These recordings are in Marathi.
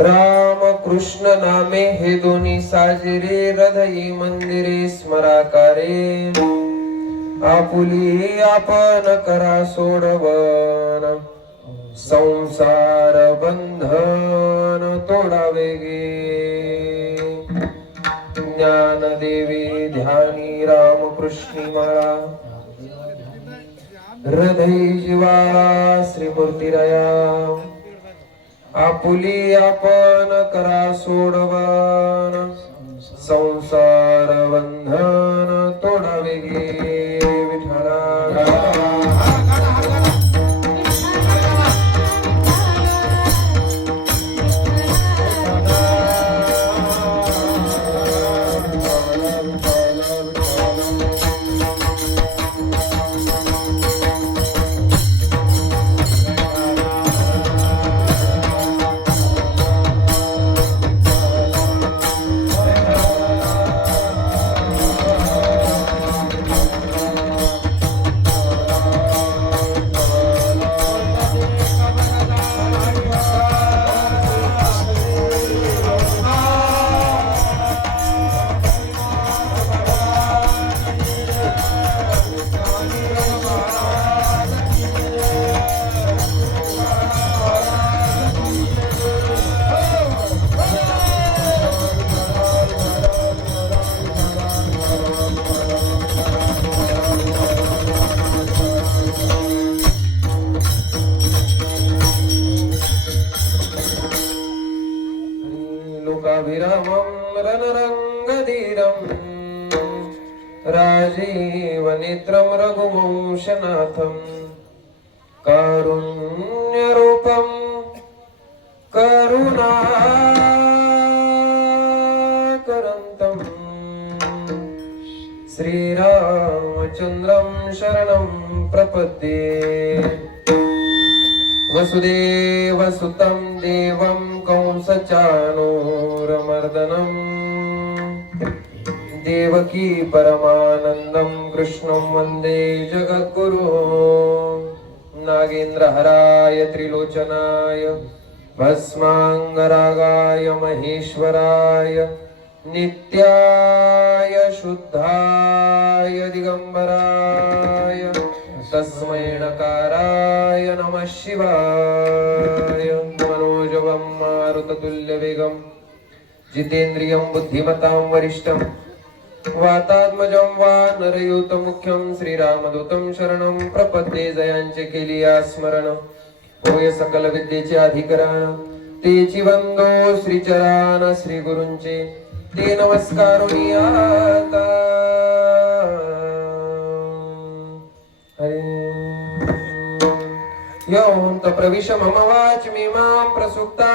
राम कृष्ण नामे हे दोन्ही साजिरे हृदयी मंदिरे स्मराकारे आपुली आपण करा सोडवन संसार बंधन तोडावे गे ज्ञानदेवी ध्यानी रामकृष्णी मला हृदय जीवा श्रीमूर्तिराया आपुली आपण करा सोडवन संसार बंधन तोडावे गे विठ्ठला लोकाभिरामं रणरंगधीरं राजीवनेत्रं रघुवंशनाथं कारुण्यरूपं करुणाकरन्तं श्रीरामचन्द्रं शरणं प्रपद्ये वसुदेवसुतं देवं कंसचाणूरमर्दनं देवकी परमानन्दं कृष्णं वन्दे जगद्गुरुं नागेन्द्रहराय त्रिलोचनाय भस्माङ्गरागाय महेश्वराय नित्याय शुद्धाय दिगम्बराय तस्मै नकाराय नमः शिवाय मनोजवं मारुततुल्यवेगं जितेन्द्रियं बुद्धिमतां वरिष्ठं वातात्मजं वानरयूतमुख्यं श्रीरामदूतं शरणं प्रपद्ये जयांचे केलिया स्मरण होय सकल विद्येचे अधिकरण तेची वंदो श्रीचरण श्रीगुरूंचे ते नमस्कारुणी आता योऽन्त प्रविश मम वाचमिमां प्रसुप्ता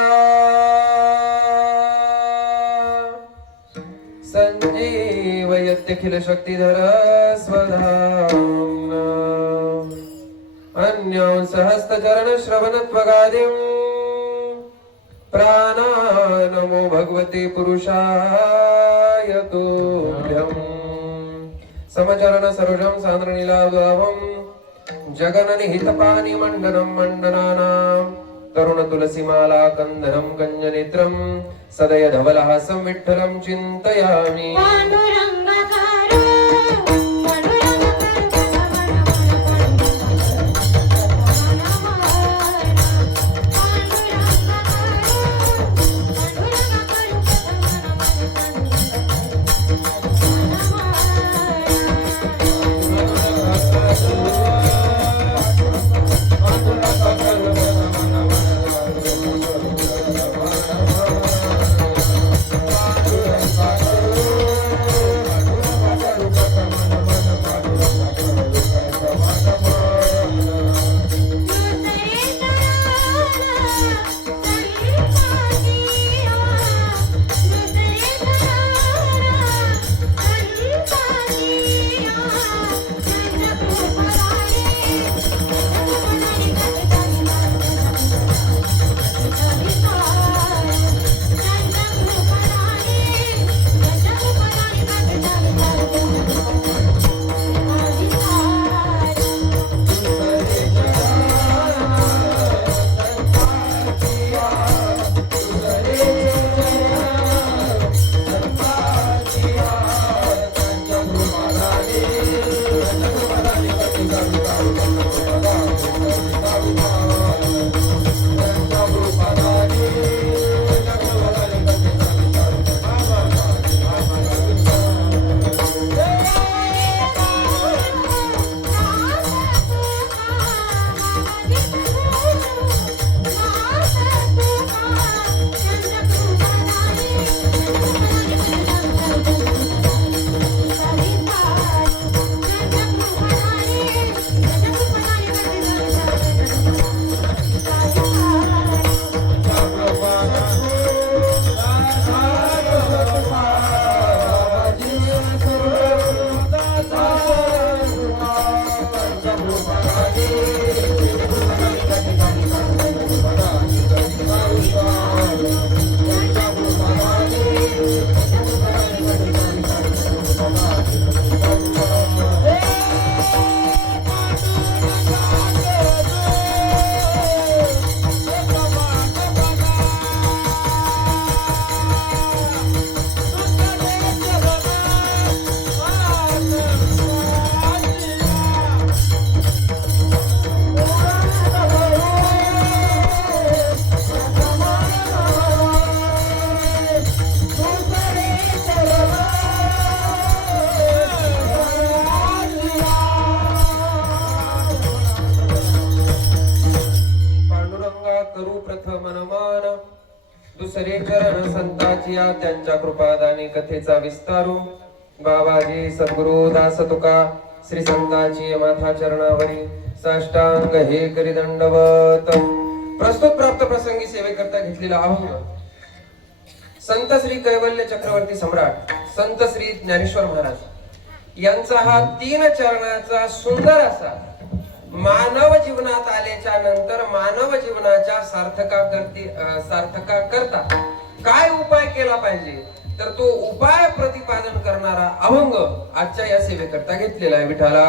सञ्जीवयत्यखिल शक्तिधर स्वधाम्ना अन्यों सहस्रचरण श्रवणत्वगादिं प्राणानमो भगवते पुरुषाय तुभ्यं समचरण सरोजं सान्द्रनीलाभावं जगननिहितपानि मण्डनं मण्डनानां तरुणतुलसीमाला कन्दनं कञ्जनेत्रं सदय धवलहासं विठ्ठलं चिन्तयामि करू प्रथम नमन दुसरे चरण संताची या त्यांच्या कृपादानी कथेचा विस्तारू बाबाजी सद्गुरु दास तुका श्री संताची माथा चरणावरी साष्टांग हे करी दंडवत. प्रस्तुत प्राप्त प्रसंगी सेवेकरता घेतलेला अभंग संत श्री कैवल्य चक्रवर्ती सम्राट संत श्री ज्ञानेश्वर महाराज यांचा हा 3 चरणाचा सुंदर असा मानव जीवनात आल्याच्या नंतर मानव जीवनाच्या सार्थका करता काय उपाय केला पाहिजे तर तो उपाय प्रतिपादन करणारा अभंग आजच्या या सेवेकरता घेतलेला आहे. विठाला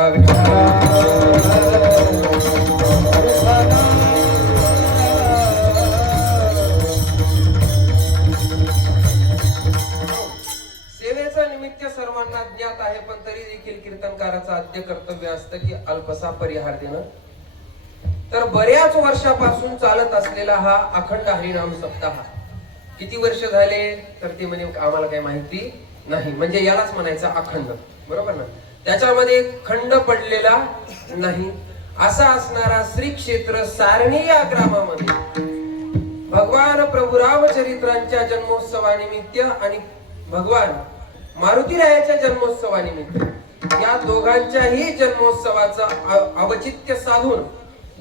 सेवेचा निमित्त सर्वांना ज्ञात आहे, पण तरी देखील कीर्तनकाराचं आद्य कर्तव्य असतं की अल्पसा परिहार देणं. तर बऱ्याच वर्षापासून चालत असलेला हा अखंड हरिनाम सप्ताह किती वर्ष झाले तर ते म्हणजे आम्हाला काही माहिती नाही, म्हणजे यालाच म्हणायचं अखंड, बरोबर ना. त्याच्यामध्ये खंड पडलेला नाही असा असणारा श्री क्षेत्र सारणी या ग्रामामध्ये भगवान प्रभू रामचरित्रांच्या जन्मोत्सवानिमित्त आणि भगवान मारुतीरायाच्या जन्मोत्सवानिमित्त या दोघांच्याही जन्मोत्सवाचं औचित्य साधून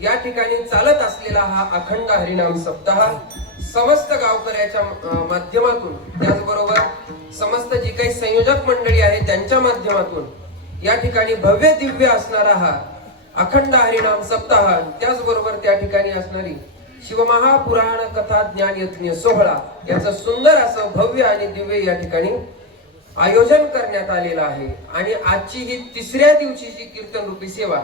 या ठिकाणी चालत असलेला हा अखंड हरिनाम सप्ताह समस्त गावकऱ्याच्या माध्यमातून त्याचबरोबर समस्त जी काही संयोजक मंडळी आहे त्यांच्या माध्यमातून या ठिकाणी भव्य दिव्य असणारा हा अखंड हरिनाम सप्ताह, त्याचबरोबर त्या ठिकाणी असणारी शिवमहापुराण कथा ज्ञान यज्ञ सोहळा याचं सुंदर असं भव्य आणि दिव्य या ठिकाणी आयोजन करण्यात आलेलं आहे. आणि आजची ही 3ऱ्या दिवशीची कीर्तन रूपी सेवा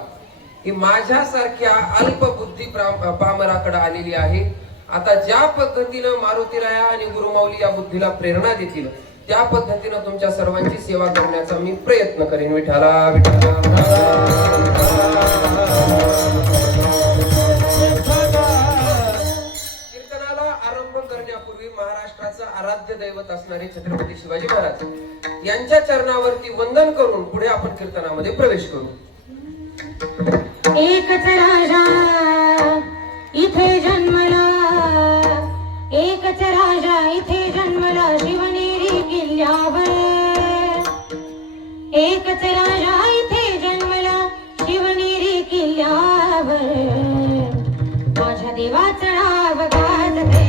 ही माझ्यासारख्या अल्पबुद्धी पामराकडे आलेली आहे. आता ज्या पद्धतीनं मारुतीराया आणि गुरुमाऊली या बुद्धीला प्रेरणा देतील त्या पद्धतीनं तुमच्या सर्वांची सेवा करण्याचा मी प्रयत्न करेन. विठाला विठाला कीर्तनाला आरंभ करण्यापूर्वी महाराष्ट्राचं आराध्य दैवत असणारे छत्रपती शिवाजी महाराज यांच्या चरणावरती वंदन करून पुढे आपण कीर्तनामध्ये प्रवेश करू. एकच राजा इथे जन्मला, एकच राजा इथे जन्मला शिवनेरी किल्ल्यावर. एकच राजा इथे जन्मला शिवनेरी किल्ल्यावर. माझ्या देवाचं नाव गाजते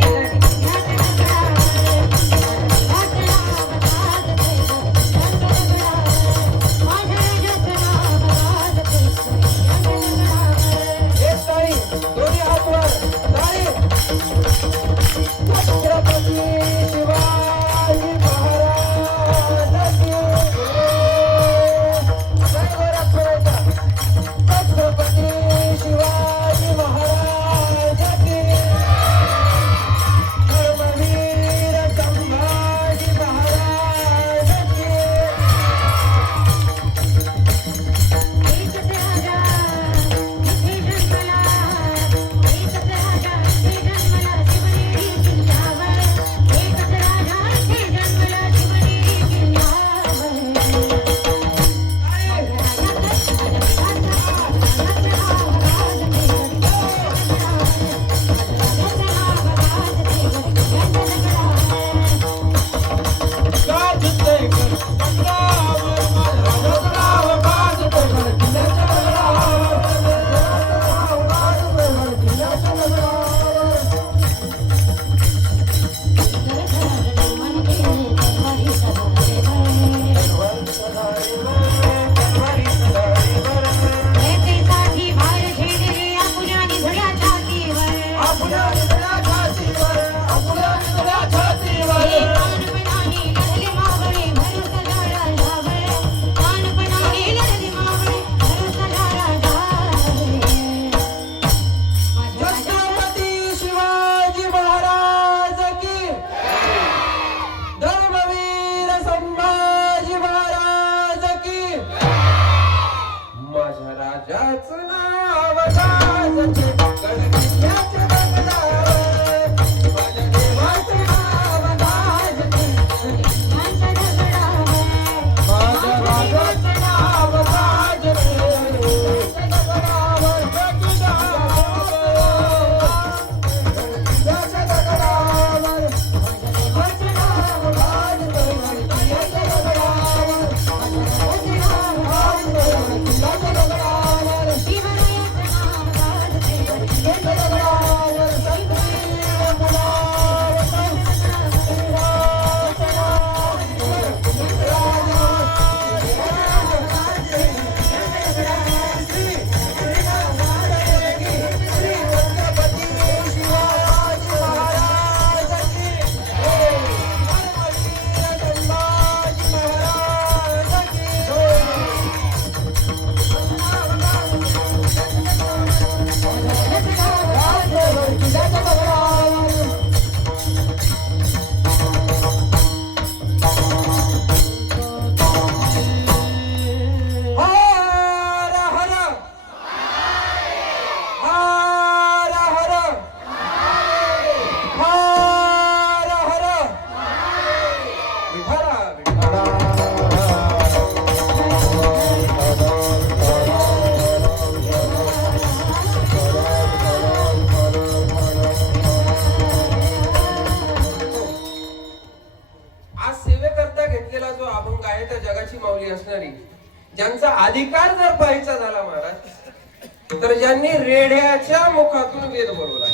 ज्यांचा अधिकार जर पाहायचा झाला महाराज, तर ज्यांनी रेड्याच्या मुखातून वेद बोलवला,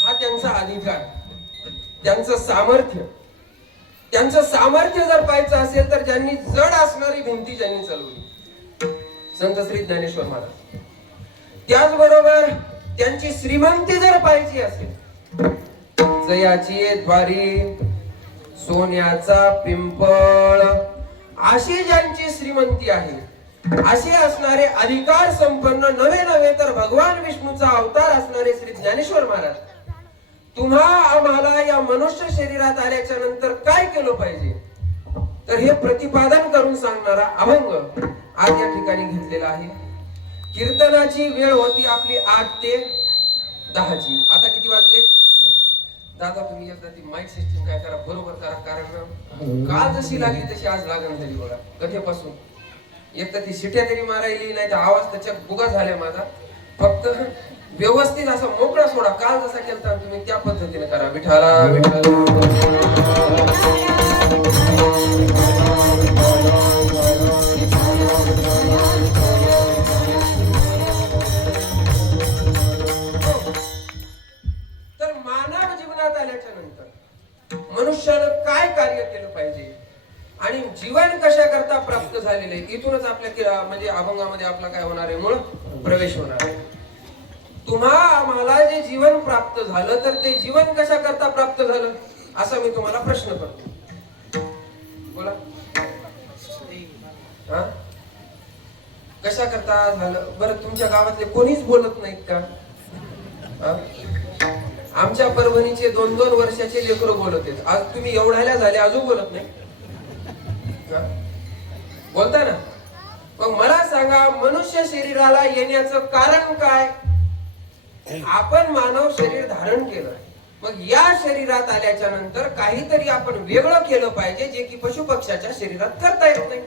हा त्यांचा अधिकार, त्यांचं सामर्थ्य. त्यांचं सामर्थ्य जर पाहायचं असेल तर ज्यांनी जड असणारी भिंती ज्यांनी चालवली, संत श्री ज्ञानेश्वर महाराज. त्याचबरोबर त्यांची श्रीमंती जर पाहायची असेल, जयाची द्वारी, सोन्याचा पिंपळ, अशी ज्यांची श्रीमंती आहे, असे असणारे अधिकार संपन्न नवे नवे तर भगवान विष्णूचा अवतार असणारे श्री ज्ञानेश्वर महाराज, तुम्हा आम्हाला या मनुष्य शरीरात आल्याच्या नंतर काय केलं पाहिजे, तर हे प्रतिपादन करून सांगणारा अभंग आज या ठिकाणी घेतलेला आहे. कीर्तनाची वेळ होती आपली 8 ते 10ची. आता किती वाजले दादा? तुम्ही एकदा ती माईक सिस्टीम काय करा, बरोबर करा, कारण काल जशी लागली तशी आज लागण झाली बघा कधीपासून. एक तर ती शिट्या तरी मारायली नाही तर आवाज त्याच्या बुगा झाल्या माझा. फक्त व्यवस्थित असं मोकळा सोडा, काल जसा केलता तुम्ही त्या पद्धतीने करा. विठाला विठाला. तर मानव जीवनात आल्याच्या नंतर मनुष्यानं काय कार्य केलं पाहिजे आणि जीवन कशा करता प्राप्त झालेले, इथूनच आपल्या म्हणजे अभंगामध्ये आपला काय होणार आहे, मूळ प्रवेश होणार आहे. तुम्हा आम्हाला जे जीवन प्राप्त झालं तर ते जीवन कशा करता प्राप्त झालं, असा मी तुम्हाला प्रश्न करतो. बोला. हा, कशा करता झालं बरं? तुमच्या गावातले कोणीच बोलत नाहीत का? आमच्या परभणीचे 2-2 वर्षाचे लेकरं बोलत आहेत. आज तुम्ही एवढ्याला झाले अजून बोलत नाही, बोलता ना? मग मला सांगा, मनुष्य शरीराला येण्याचं कारण काय? आपण मानव शरीर धारण केलं, मग या शरीरात आल्याच्या नंतर काहीतरी आपण वेगळं केलं पाहिजे, जे की पशु पक्ष्याच्या शरीरात करता येत नाही.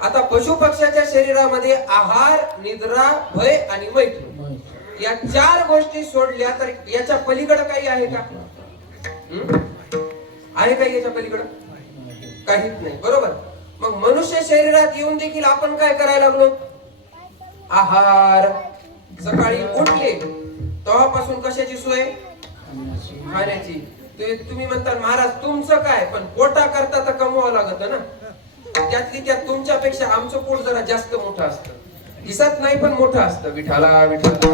आता पशु पक्ष्याच्या शरीरामध्ये आहार, निद्रा, भय आणि मैथुन या 4 गोष्टी सोडल्या तर याच्या पलीकडे काही आहे का? आहे काही याच्या पलीकडे? काहीच नाही, बरोबर. मग मनुष्य शरीरात येऊन देखील आपण काय करायला लागलो? आहार. सकाळी उठले तेव्हापासून कशाची सोय? खाण्याची. तुम्ही म्हणता महाराज तुमचं काय, पण पोटा करता तर कमवावं लागत ना. त्यातली त्यात तुमच्यापेक्षा आमचं पोट जरा जास्त मोठं असतं, दिसत नाही पण मोठं असतं. विठाला विठाला.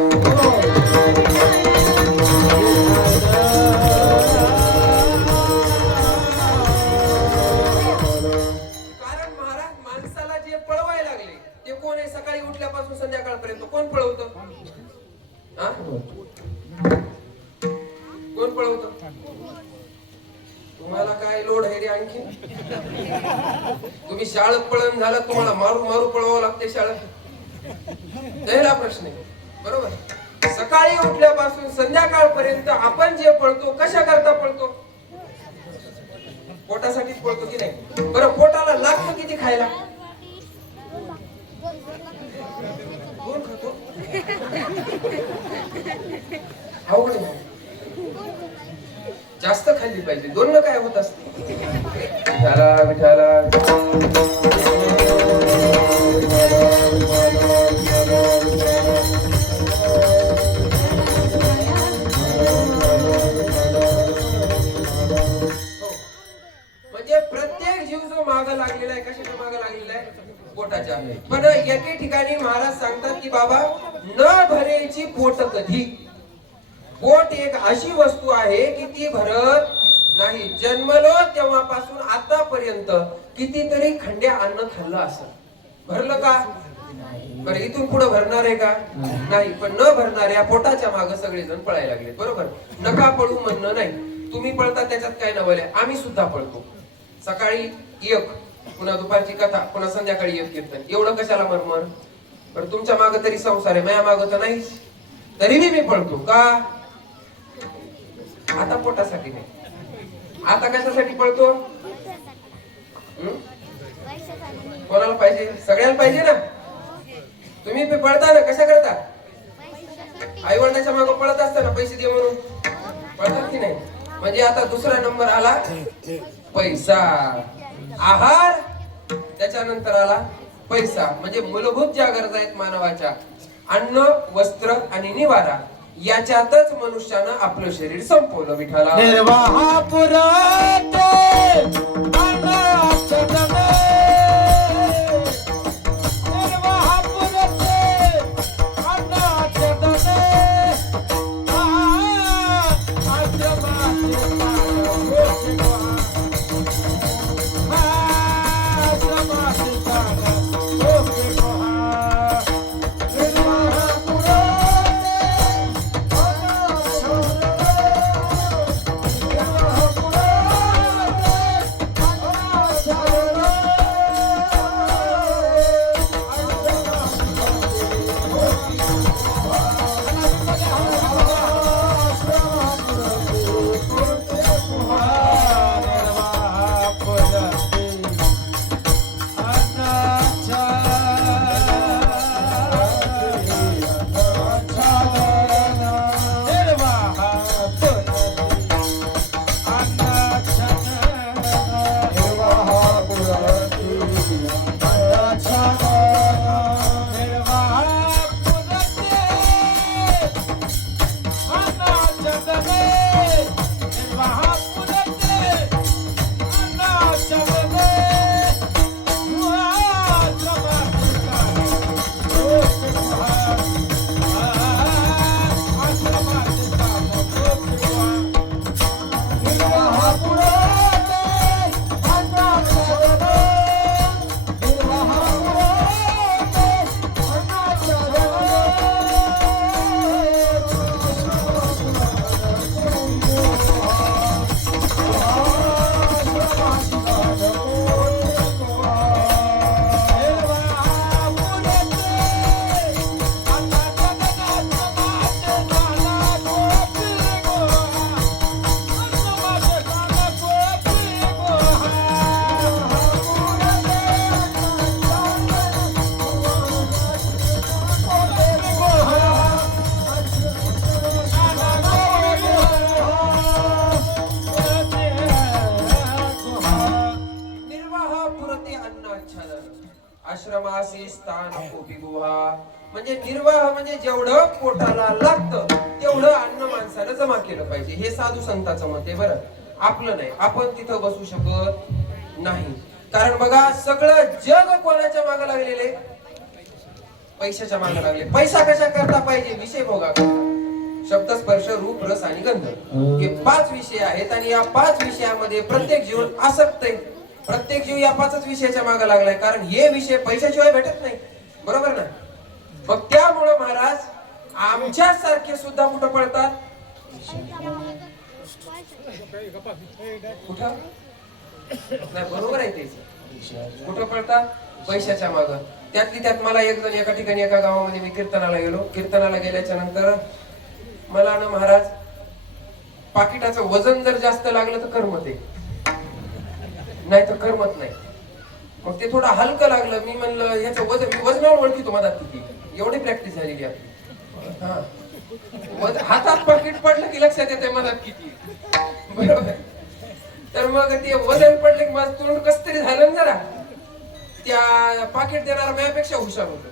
कारण महाराज माणसाला जे पळवायला लागले ते कोण आहे? सकाळी उठल्यापासून संध्याकाळपर्यंत कोण पळवतं? कोण पळवतं? तुम्हाला काय लोड आहे रे आणखी? तुम्ही शाळेत पळण झालं, तुम्हाला मारू मारू पळवावं लागते शाळेत. पहिला प्रश्न आहे, बरोबर. सकाळी उठल्यापासून संध्याकाळपर्यंत आपण जे पळतो कशा करता पळतो? पोटासाठीच पळतो की नाही? बरं, पोटाला लागतं किती खायला? दोन खातो. अवघड आहे. जास्त खाल्ली पाहिजे, 2 न काय होत असते? विठाला विठाला. म्हणजे प्रत्येक जीव जो मागे लागलेला आहे, कशाच्या मागे लागलेला आहे? पोटाच्या. पण एके ठिकाणी महाराज सांगतात की बाबा, न भरेची पोट कधी. पोट एक अशी वस्तू आहे की ती भरत नाही. जन्मलो तेव्हापासून आतापर्यंत कितीतरी खंड्या अन्न खाल्लं असं, भरलं का? बरं, इथून पुढे भरणार आहे का? नाही. पण न भरणाऱ्या पोटाच्या मागे सगळेजण पळायला लागले, बरोबर. नका पळू म्हणणं नाही, तुम्ही पळता त्याच्यात काय नवल आहे. आम्ही सुद्धा पळतो. सकाळी एक, पुन्हा दुपारची कथा, पुन्हा संध्याकाळी एक कीर्तन. एवढं कशाला मरमर? बरं, तुमच्या मागे तरी संसार आहे, माझ्या मागे तर नाही, तरी मी पळतो का? आता पोटासाठी नाही, आता कशासाठी पळतो? कोणाला पाहिजे? सगळ्यांना पाहिजे ना. तुम्ही पळता ना, कशा करता? आई वडिलांच्या मागे पळत असताना पैसे दे म्हणून पळतात की नाही? म्हणजे आता दुसरा नंबर आला पैसा. आहार त्याच्यानंतर आला पैसा, म्हणजे मूलभूत ज्या गरजा आहेत मानवाच्या, अन्न, वस्त्र आणि निवारा, याच्यातच मनुष्यानं आपलं शरीर संपवलं. विठाला निर्वाहा पुरते अनाथ जने, निर्वाहा पुरते अनाथ जने, आश्रमासी स्थान कोपी गुहा, म्हणजे निर्वाह म्हणजे जेवढं पोटाला लागतं तेवढं अन्न माणसानं जमा केलं पाहिजे. हे साधू संतांचं मत आहे. बरं, आपलं नाही. आपण तिथं बसू शकत नाही. कारण बघा, सगळं जग कोणाच्या मागे लागलेले? पैशाच्या मागे लागले. पैसा कशा करता पाहिजे? विषय भोगा करता. शब्द, स्पर्श, रूप, रस आणि गंध, हे 5 विषय आहेत. आणि या 5 विषयामध्ये प्रत्येक जीवन आसक्त आहे. प्रत्येक जीव या 5च विषयाच्या मागे लागलाय. कारण हे विषय पैशाशिवाय भेटत नाही. बरोबर ना? मग त्यामुळं महाराज आमच्या सारखे सुद्धा कुठं पळतात? कुठं नाही, बरोबर आहे तेच. कुठं पळतात? पैशाच्या माग. त्यातली त्यात मला एक जण एका ठिकाणी, एका गावामध्ये मी कीर्तनाला गेलो. कीर्तनाला गेल्याच्या नंतर मला ना महाराज, पाकिटाचं वजन जर जास्त लागलं तर करमत आहे, नाही तर करमत नाही. मग ते थोडं हलकं लागलं. मी म्हणलं ह्याचं वजन, मी वजनावर ओळखीतो मधात किती, एवढी प्रॅक्टिस झालेली आपली. हा, हातात पाकिट पडलं की लक्षात येते मधात किती. बरोबर. तर मग ते वजन पडलं की माझं तोंड कस तरी झालं जरा. त्या पाकिट देणारा माझ्यापेक्षा हुशार होत.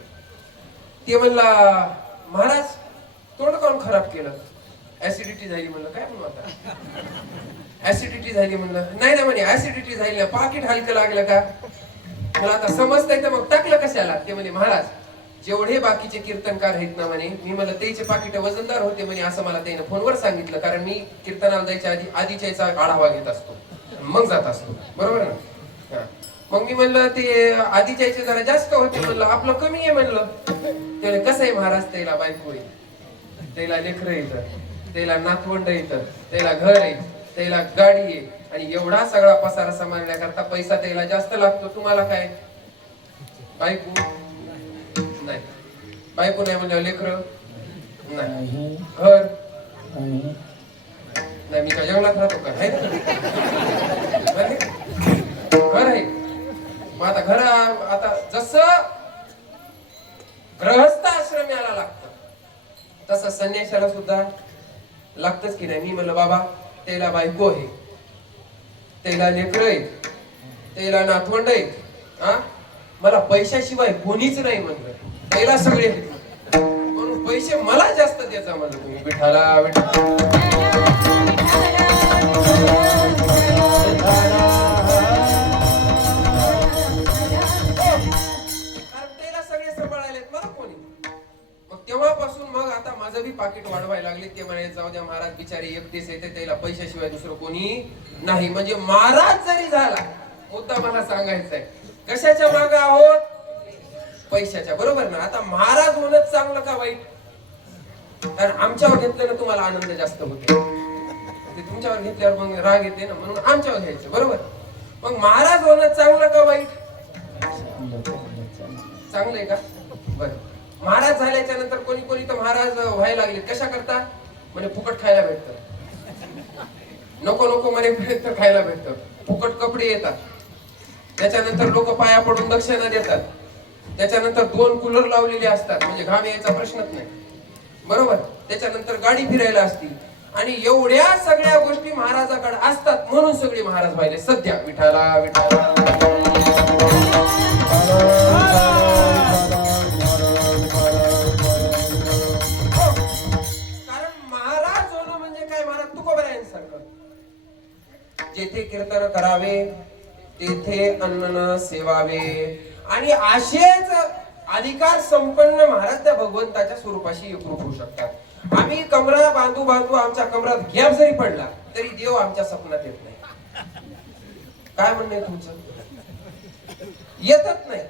ते म्हणला, महाराज तोंड काऊन खराब केलं? ऍसिडिटी झाली. म्हणलं काय म्हणू आता? ऍसिडिटी झाली. म्हणलं नाही ना म्हणे, ऍसिडिटी झाली ना, पाकिट हलकं लागलं का? मला आता समजतंय तर मग टाकलं कशाला? ते म्हणे, महाराज जेवढे बाकीचे कीर्तनकार आहेत ना म्हणे, मी मला त्याचे पाकिट वजनदार होते म्हणे, असं मला त्याने फोनवर सांगितलं. कारण मी कीर्तनाला जायच्या आधीच्या याचा आढावा घेत असतो, मग जात असतो. बरोबर ना? मग मी म्हणलं ते आधीच्या याचे जरा जास्त होते. म्हणलं आपलं कमी आहे. म्हणलं त्याने कसं आहे महाराज, त्याला बायको आहे, त्याला लेकरं येतं, त्याला नातवंड येतं, त्याला घर आहे, त्याला गाडी आहे, आणि एवढा सगळा पसारा सांभाळण्याकरता पैसा त्याला जास्त लागतो. तुम्हाला काय? बायको नाही, बायको नाही म्हणल्यावर लेकरं नाही, घर नाही. मी काय जंगलात राहतो का? घर आहे. मग आता घर, आता जसं गृहस्थ आश्रम याला लागतं तसं संन्यासाला सुद्धा लागतच की नाही? मी म्हणलं बाबा, त्याला बायको आहे, त्याला लेकरं आहेत, त्याला नातवंड आहेत, मला पैशाशिवाय कोणीच नाही म्हणलं, त्याला सगळे घेतलं. म्हणून पैसे मला जास्त द्यायचा म्हणलं तुम्ही. विठाला विठाला कारण त्याला सगळे सांभाळायला मला कोणी. मग तेव्हापासून मग आता माझं बी पाकिट वाढवायला लागले. ते म्हणाले जाऊ द्या महाराज बिचारे एकटेच येते, त्याला पैशाशिवाय दुसरं कोणी नाही. म्हणजे महाराज जरी झाला, मुद्दा मला सांगायचा आहे, कशाच्या मागे आहोत? पैशाच्या, बरोबर ना. आता महाराज होणं चांगलं का वाईट? कारण आमच्यावर घेतलं ना तुम्हाला आनंद जास्त होते, तुमच्यावर घेतल्यावर मग राग येते ना, म्हणून आमच्यावर घ्यायचं, बरोबर. मग महाराज होणं चांगलं का वाईट? चांगलं आहे का? बरं. महाराज झाल्याच्या नंतर कोणी कोणी तर महाराज व्हायला लागले, कशा करता? म्हणजे फुकट खायला भेटतं, नको नको म्हणे तर खायला भेटतं, फुकट कपडे येतात, त्याच्यानंतर लोक पाया पडून दक्षिणा देतात, त्याच्यानंतर 2 कूलर लावलेले असतात, म्हणजे घाम यायचा प्रश्नच नाही, बरोबर. त्याच्यानंतर गाडी फिरायला असती, आणि एवढ्या सगळ्या गोष्टी महाराजाकडे असतात, म्हणून सगळे महाराज व्हायले सध्या. विठाला विठाला जेथे कीर्तन करावे तेथे अन्न सेवावे. आणि असेच अधिकार संपन्न महाराज त्या भगवंताच्या स्वरूपाशी एकरूप होऊ शकतात. आम्ही कमरा बांधू बांधू आमच्या कमरात गॅप जरी पडला तरी देव आमच्या स्वप्नात येत नाही. काय म्हणणे तुमचं? येतच नाही.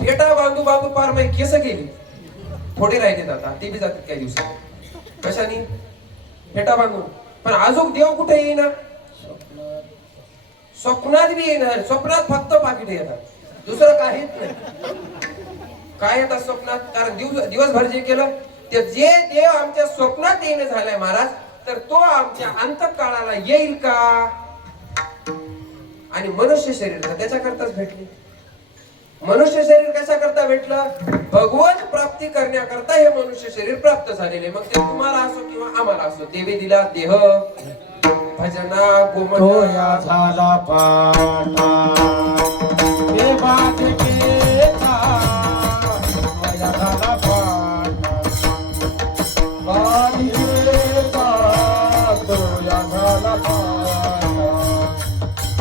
फेटा बांधू बांधू पार माझी केस गेली, थोडे राहिले आता, ते बी जातात काही दिवसात. कशाने? फेटा बांधून. पण अजून देव कुठे येईना? स्वप्नात बी येणार. स्वप्नात फक्त पाकिट येतात, दुसरं काहीच नाही. काय येतात स्वप्नात? कारण दिवसभर जे केलं ते, जे देव आमच्या स्वप्नात येणं झालाय महाराज, तर तो आमच्या अंतकाळाला येईल का? आणि मनुष्य शरीर त्याच्याकरताच भेटले. मनुष्य शरीर कशा करता भेटलं? भगवत प्राप्ती करण्याकरता हे मनुष्य शरीर प्राप्त झालेले. मग ते तुम्हाला असो किंवा आम्हाला असो, देवे दिला देह भजना गोमया झाला पाटा ते बाजकेचा वया झाला पाटा बाजकेचा दोया झाला पाटा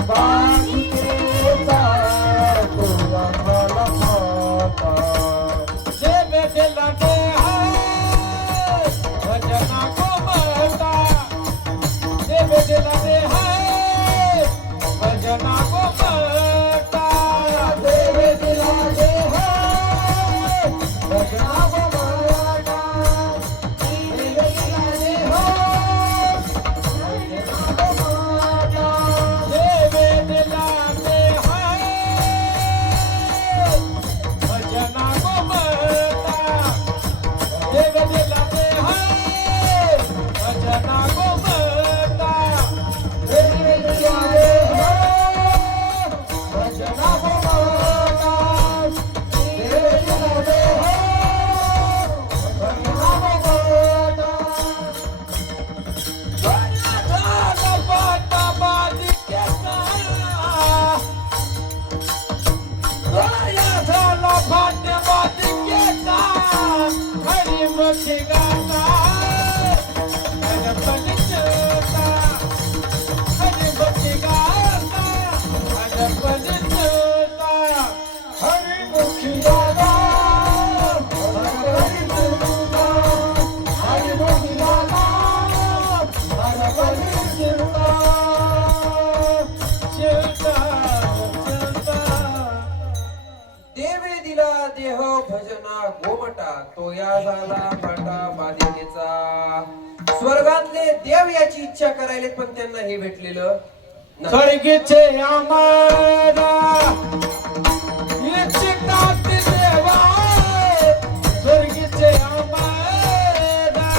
बाजकेचा दोया झाला पाटा देवे दिला देह भजना गोमता देला दे हाय भजना गोमता देवे दिला दे हाय भजना गोमता देवे दिला दे हाय भजना गोमता देवे दिला दे हाय भजना गोमता देवे दिला दे हाय भजना गोमता देवे दिला देह भजना गोमटा तो या झाला फाटा बाधिकेचा. स्वर्गातले देव याची इच्छा करायले, पण त्यांना हे भेटलेलं स्वर्गीचे आम्हाला इच्छितात देवा स्वर्गीचे आम्हाला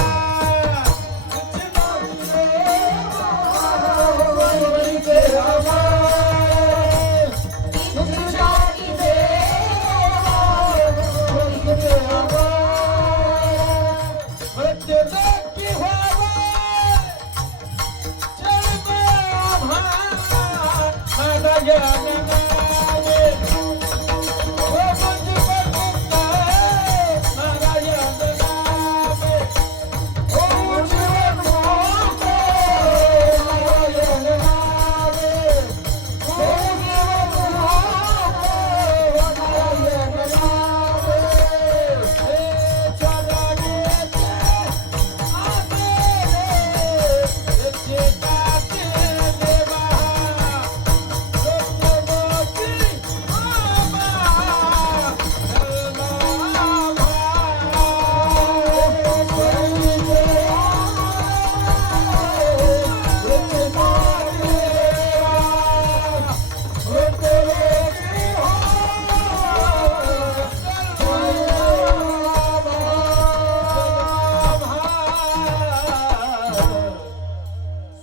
स्वर्गीचे आम्हाला Yeah.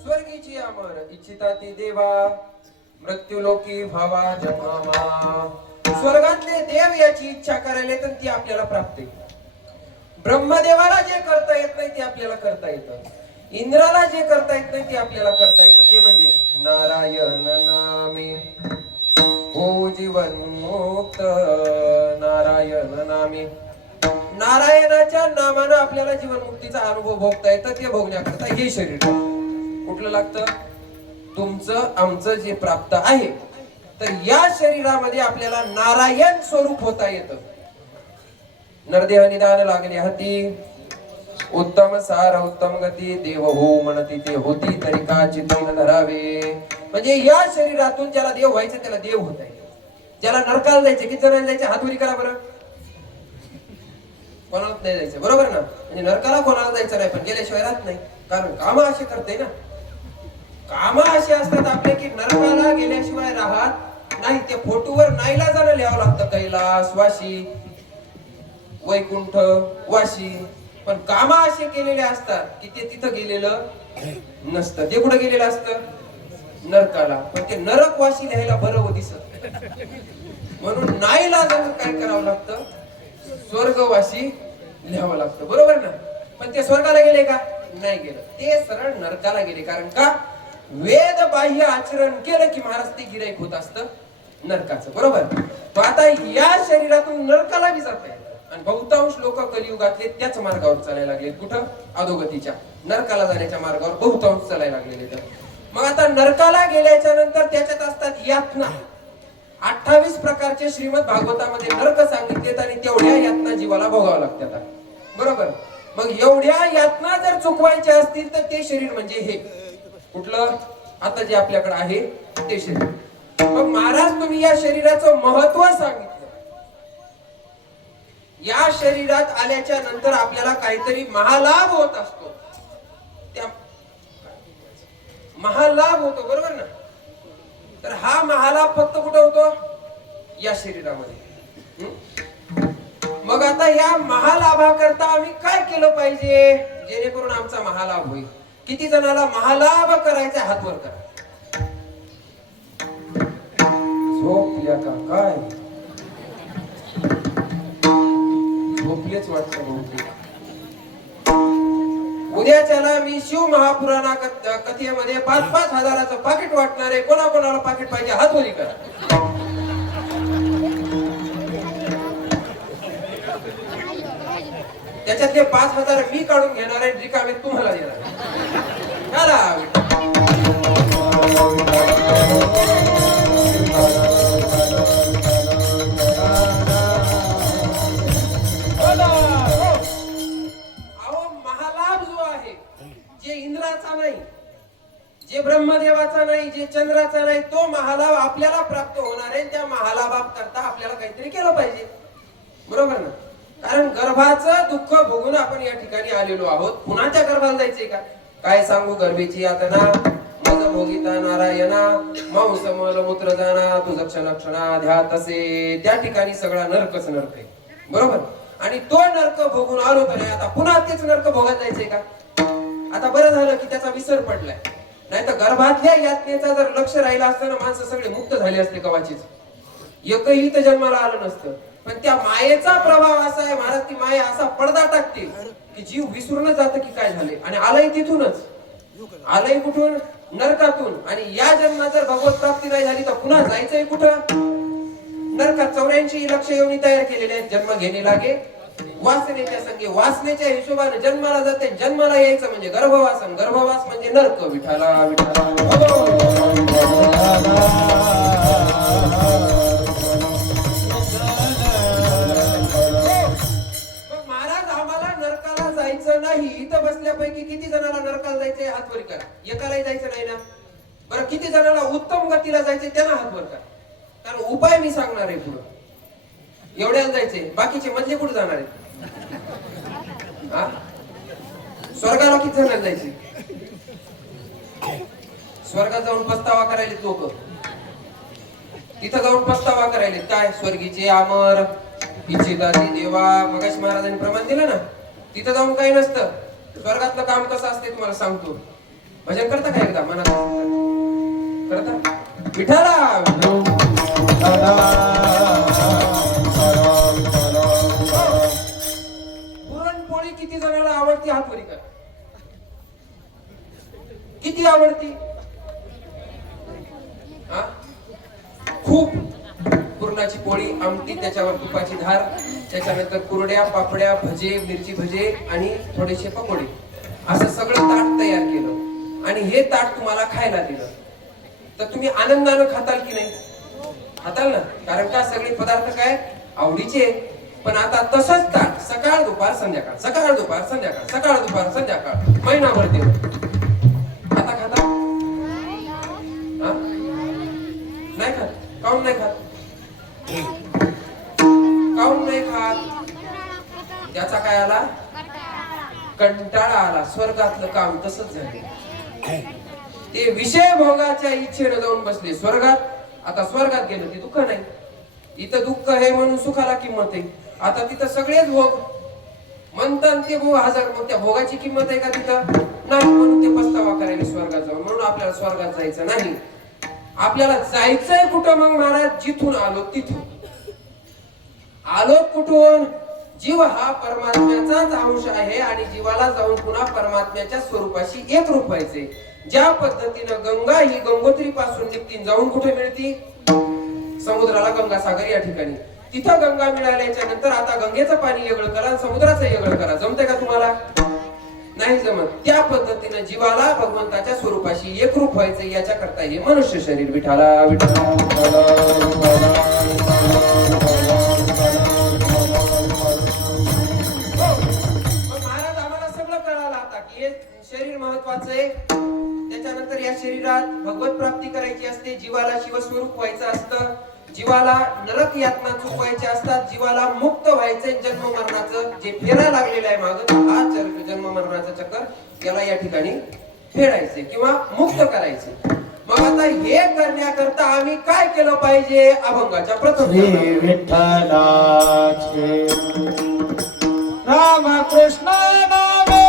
स्वर्गीची अमर इच्छिता ती देवा, मृत्यू लोकी भावा जन्मामा. स्वर्गातले देव याची इच्छा करायला तर ती आपल्याला प्राप्त आहे. ब्रह्मदेवाला जे करता येत नाही ते आपल्याला करता येतं. इंद्राला जे करता येत नाही ते आपल्याला करता येतं. ते म्हणजे नारायण नामे हो जीवन मुक्त. नारायण नामे, नारायणाच्या नामानं आपल्याला जीवनमुक्तीचा अनुभव भोगता येतं. ते भोगण्याकरता हे शरीर कुठलं लागतं? तुमचं आमचं जे प्राप्त आहे. तर या शरीरामध्ये आपल्याला नारायण स्वरूप होता येतं. नरदेह निदान लागले हाती, उत्तम सार उत्तम गती, देव हो म्हणती ते होती तरी का चित्तीन धरावे. म्हणजे या शरीरातून ज्याला देव व्हायचं त्याला देव होता येईल. ज्याला नरकाला जायचं, किती जणांना जायचं हात वरी करा बरं. कोणाला नाही जायचं, बरोबर ना? म्हणजे नरकाला कोणाला जायचं नाही, पण गेल्याशिवाय राहत नाही. कारण काम असे करते ना, काम असे असतात आपले की नरकाला गेल्याशिवाय राहत नाही. त्या फोटोवर नाईलाजानं लिहावं लागतं कैलास वाशी, वैकुंठ वाशी. पण काम असे केलेले असतात की ते तिथं गेलेलं नसतं. ते कुठं गेलेलं असतं? नरकाला. पण ते नरकवाशी लिहायला बरं दिसत, म्हणून नाईलाजानं काय करावं लागतं? स्वर्गवासी लिहावं लागतं, बरोबर ना? पण ते स्वर्गाला गेले का? नाही गेलं. ते सरळ नरकाला गेले. कारण का? वेद बाह्य आचरण केलं की महाराज ते गिराईक होत असतं नरकाचं, बरोबर? तो आता या शरीरातून नरकाला बी जात आहे. आणि बहुतांश लोक कलियुगातले त्याच मार्गावर चालायला लागले. कुठं? अधोगतीच्या, नरकाला जाण्याच्या मार्गावर बहुतांश चालायला लागलेले. मग आता नरकाला गेल्याच्या नंतर त्याच्यात असतात यातना. 28 प्रकारचे श्रीमद भागवतामध्ये नरक सांगितलेत आणि तेवढ्या यातना जीवाला भोगावं लागतात, बरोबर? मग एवढ्या यातना जर चुकवायच्या असतील तर ते शरीर म्हणजे हे कुठलं? आता जे आपल्याकडे आहे ते शरीर. मग महाराज तुम्ही या शरीराचं महत्व सांगितलं. या शरीरात आल्याच्या नंतर आपल्याला काहीतरी महालाभ होत असतो. त्या महालाभ होतो, बरोबर ना? तर हा महालाभ फक्त कुठं होतो? या शरीरामध्ये. मग आता या महालाभाकरता आम्ही काय केलं पाहिजे जेणेकरून आमचा महालाभ होईल? किती जणाला महालाभ करायचा? हात वर करा. झोपल्या का काय? झोपलेच वाटतं बहुतेक. उद्याच्याला मी शिव महापुराणा कथेमध्ये 5-5 हजाराचं पाकिट वाटणार आहे. कोणाकोणाला पाकिट पाहिजे हात वरी करा. त्याच्यातले 5,000 मी काढून घेणार आहे, रिकामे तुम्हाला देणार. महालाभ जो आहे, जे इंद्राचा नाही, जे ब्रह्मदेवाचा नाही, जे चंद्राचा नाही, तो महालाभ आपल्याला प्राप्त होणार आहे. त्या महालाभाकरता आपल्याला काहीतरी केलं पाहिजे, बरोबर ना? कारण गर्भाचं दुःख भोगून आपण या ठिकाणी आलेलो आहोत. पुन्हा त्या गर्भाला जायचंय का? काय सांगू गर्भेची यातना, मज भोगिता नारायणा, मांस मल मूत्र जाना, तुझं क्षण ध्यात असे. त्या ठिकाणी सगळा नरकच नरक आहे, बरोबर? आणि तो नरक भोगून आलो तर आता पुन्हा तेच नरक भोगायला जायचंय का? आता बरं झालं की त्याचा विसर पडलाय. नाही तर गर्भातल्या यातनेचा जर लक्ष राहिला असतं ना, माणसं सगळे मुक्त झाले असते कवाचीच. एकही तर जन्माला आलं नसतं. पण त्या मायेचा प्रभाव असा आहे महाराज, ती माया असा पडदा टाकते की जीव विसरूनच जातं की काय झाले. आणि आलंय तिथूनच, आलंय कुठून? नरकातून. आणि या जन्मात जर भगवत प्राप्ती नाही झाली तर पुन्हा जायचंय कुठं? नरकात. 84 लक्ष योनी तयार केलेले आहेत जन्म घेणे लागे वासनेच्या संगे. वासनेच्या हिशोबाने जन्माला जाते. जन्माला यायचं म्हणजे गर्भवासन, गर्भवास म्हणजे नरक. विठाला विठाला नाही. इथं बसल्यापैकी किती जणाला नरकाला जायचंय हात वर करा. एकालाही जायचं नाही ना? बरं, किती जणाला उत्तम गतीला जायचंय त्यांना हात वर करा. कारण उपाय मी सांगणार आहे पुढे. एवढ्याला जायचंय, बाकीचे मधले कुठे जाणार आहेत? स्वर्गाला किती जणाला जायचे? स्वर्गात जाऊन पस्तावा करायले लोक. तिथं जाऊन पस्तावा करायले काय? स्वर्गीचे अमर इच्छिता देवा. मगाशी महाराजांनी प्रमाण दिलं ना, तिथं जाऊन काही नसतं. स्वर्गातलं काम कसं असते तुम्हाला सांगतो. भजन करता का एकदा मनात करता विठाला पुरणपोळी किती जणांना आवडती हात वरी करा. किती आवडती? हा? खूप. पुरणाची पोळी, आमटी, त्याच्यावर तुपाची धार, त्याच्यानंतर कुरड्या, पापड्या, भजे, मिरची भजे आणि थोडेसे पकोडे, असं सगळं ताट तयार केलं आणि हे ताट तुम्हाला खायला दिलं तर तुम्ही आनंदानं खाताल की नाही? खाताल ना, कारण का सगळे पदार्थ काय आवडीचे. पण आता तसंच ताट सकाळ दुपार संध्याकाळ, सकाळ दुपार संध्याकाळ, सकाळ दुपार संध्याकाळ महिनाभर देऊ. आता खाता? हा? नाही खात. काऊन नाही खात? काऊन नाही खात? त्याचा काय आला? कंटाळा आला. स्वर्गातलं काम तसंच झालं. ते विषय भोगाच्या इच्छेने जाऊन बसले स्वर्गात. आता स्वर्गात गेलं की दुःख नाही. इथं दुःख आहे म्हणून सुखाला किंमत आहे. आता तिथं सगळेच भोग म्हणतात ते भोग हजार, मग त्या भोगाची किंमत आहे का तिथं? नाही. म्हणून ते पस्तावा करायला स्वर्गात जाऊन. म्हणून आपल्याला स्वर्गात जायचं नाही. आपल्याला जायचंय कुठं मग महाराज? जिथून आलो तिथून. आलो कुठून? जीव हा परमात्म्याचाच अंश आहे आणि जीवाला जाऊन पुन्हा परमात्म्याच्या स्वरूपाशी एकरूप व्हायचे. ज्या पद्धतीनं गंगा ही गंगोत्री पासून निघती, जाऊन कुठे मिळती? समुद्राला, गंगासागर या ठिकाणी. तिथं गंगा मिळाल्याच्या नंतर आता गंगेचं पाणी वेगळं करा आणि समुद्राचं वेगळं करा. जमते का तुम्हाला? नाही जमत. त्या पद्धतीनं जीवाला भगवंताच्या स्वरूपाशी एकरूप व्हायचं, याच्या करता हे मनुष्य शरीर. विठाला विठाला महाराज आम्हाला सगळं कळालं आता की हे शरीर महत्वाचं आहे. त्याच्यानंतर या शरीरात भगवत प्राप्ती करायची असते. जीवाला शिवस्वरूप व्हायचं असतं. जीवाला नरक यातना चुकवायच्या असतात. जीवाला मुक्त व्हायचंय. जन्म मरणाचं जे फेरा लागलेलं आहे मागं, हा जन्म मरणाचं चक्कर याला या ठिकाणी फेडायचे किंवा मुक्त करायचे. मग आता हे करण्याकरता आम्ही काय केलं पाहिजे? अभंगाच्या प्रथम विठ्ठलाचे राम कृष्ण नामे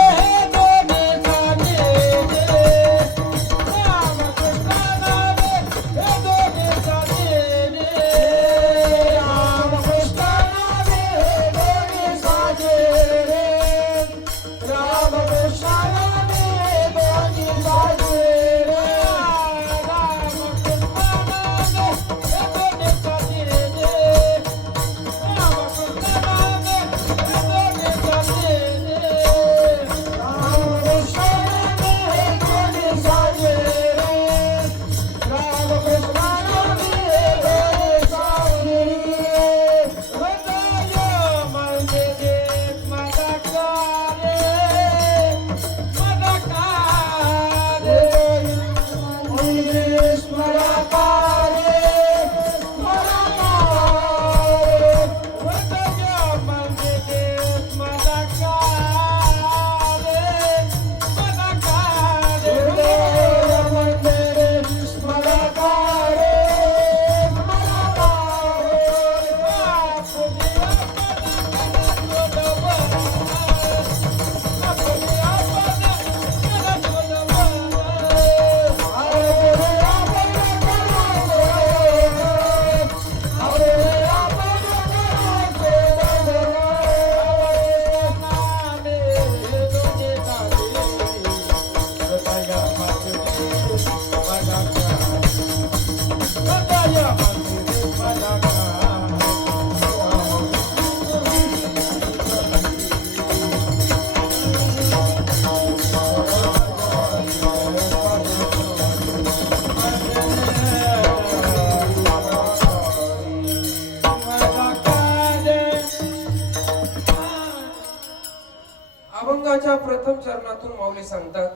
अभंगाच्या प्रथम चरणातून माऊली सांगतात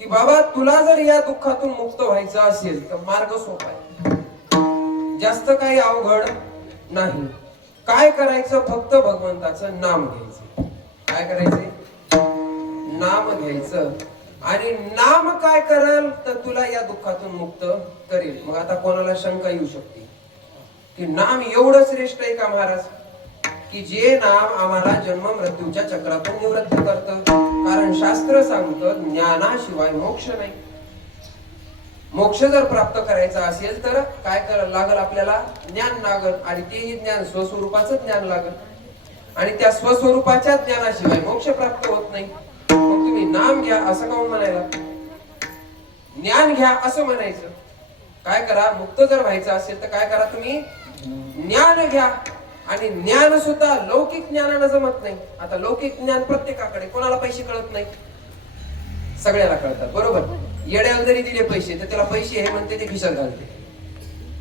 की बाबा तुला जर या दुःखातून मुक्त व्हायचं असेल तर मार्ग सोपा आहे. जास्त काही अवघड नाही. काय करायचं? फक्त भगवंताचं नाम घ्यायचं. काय करायचंय? नाम घ्यायचं. आणि नाम काय करेल तर तुला या दुःखातून मुक्त करेल. मग आता कोणाला शंका येऊ शकते की नाम एवढं श्रेष्ठ आहे का महाराज, की जे नाम आम्हाला जन्म मृत्यूच्या चक्रातून निवृत्त करतं? कारण शास्त्र सांगतं ज्ञानाशिवाय मोक्ष नाही. मोक्ष जर प्राप्त करायचा असेल तर काय करायला लागल? आपल्याला ज्ञान लागल, आणि तेही ज्ञान स्वस्वरूपाचं ज्ञान लागल, आणि त्या स्वस्वरूपाच्या ज्ञानाशिवाय मोक्ष प्राप्त होत नाही. मग तुम्ही नाम घ्या असं काऊन म्हणायला? ज्ञान घ्या असं म्हणायचं. काय करा, मुक्त जर व्हायचं असेल तर काय करा, तुम्ही ज्ञान घ्या. आणि ज्ञान सुद्धा लौकिक ज्ञानानं जमत नाही. आता लौकिक ज्ञान प्रत्येकाकडे, कोणाला पैसे कळत नाही? सगळ्याला कळतात, बरोबर. येड्याला जरी दिले पैसे तर त्याला पैसे हे म्हणते, ते खिशात घालते,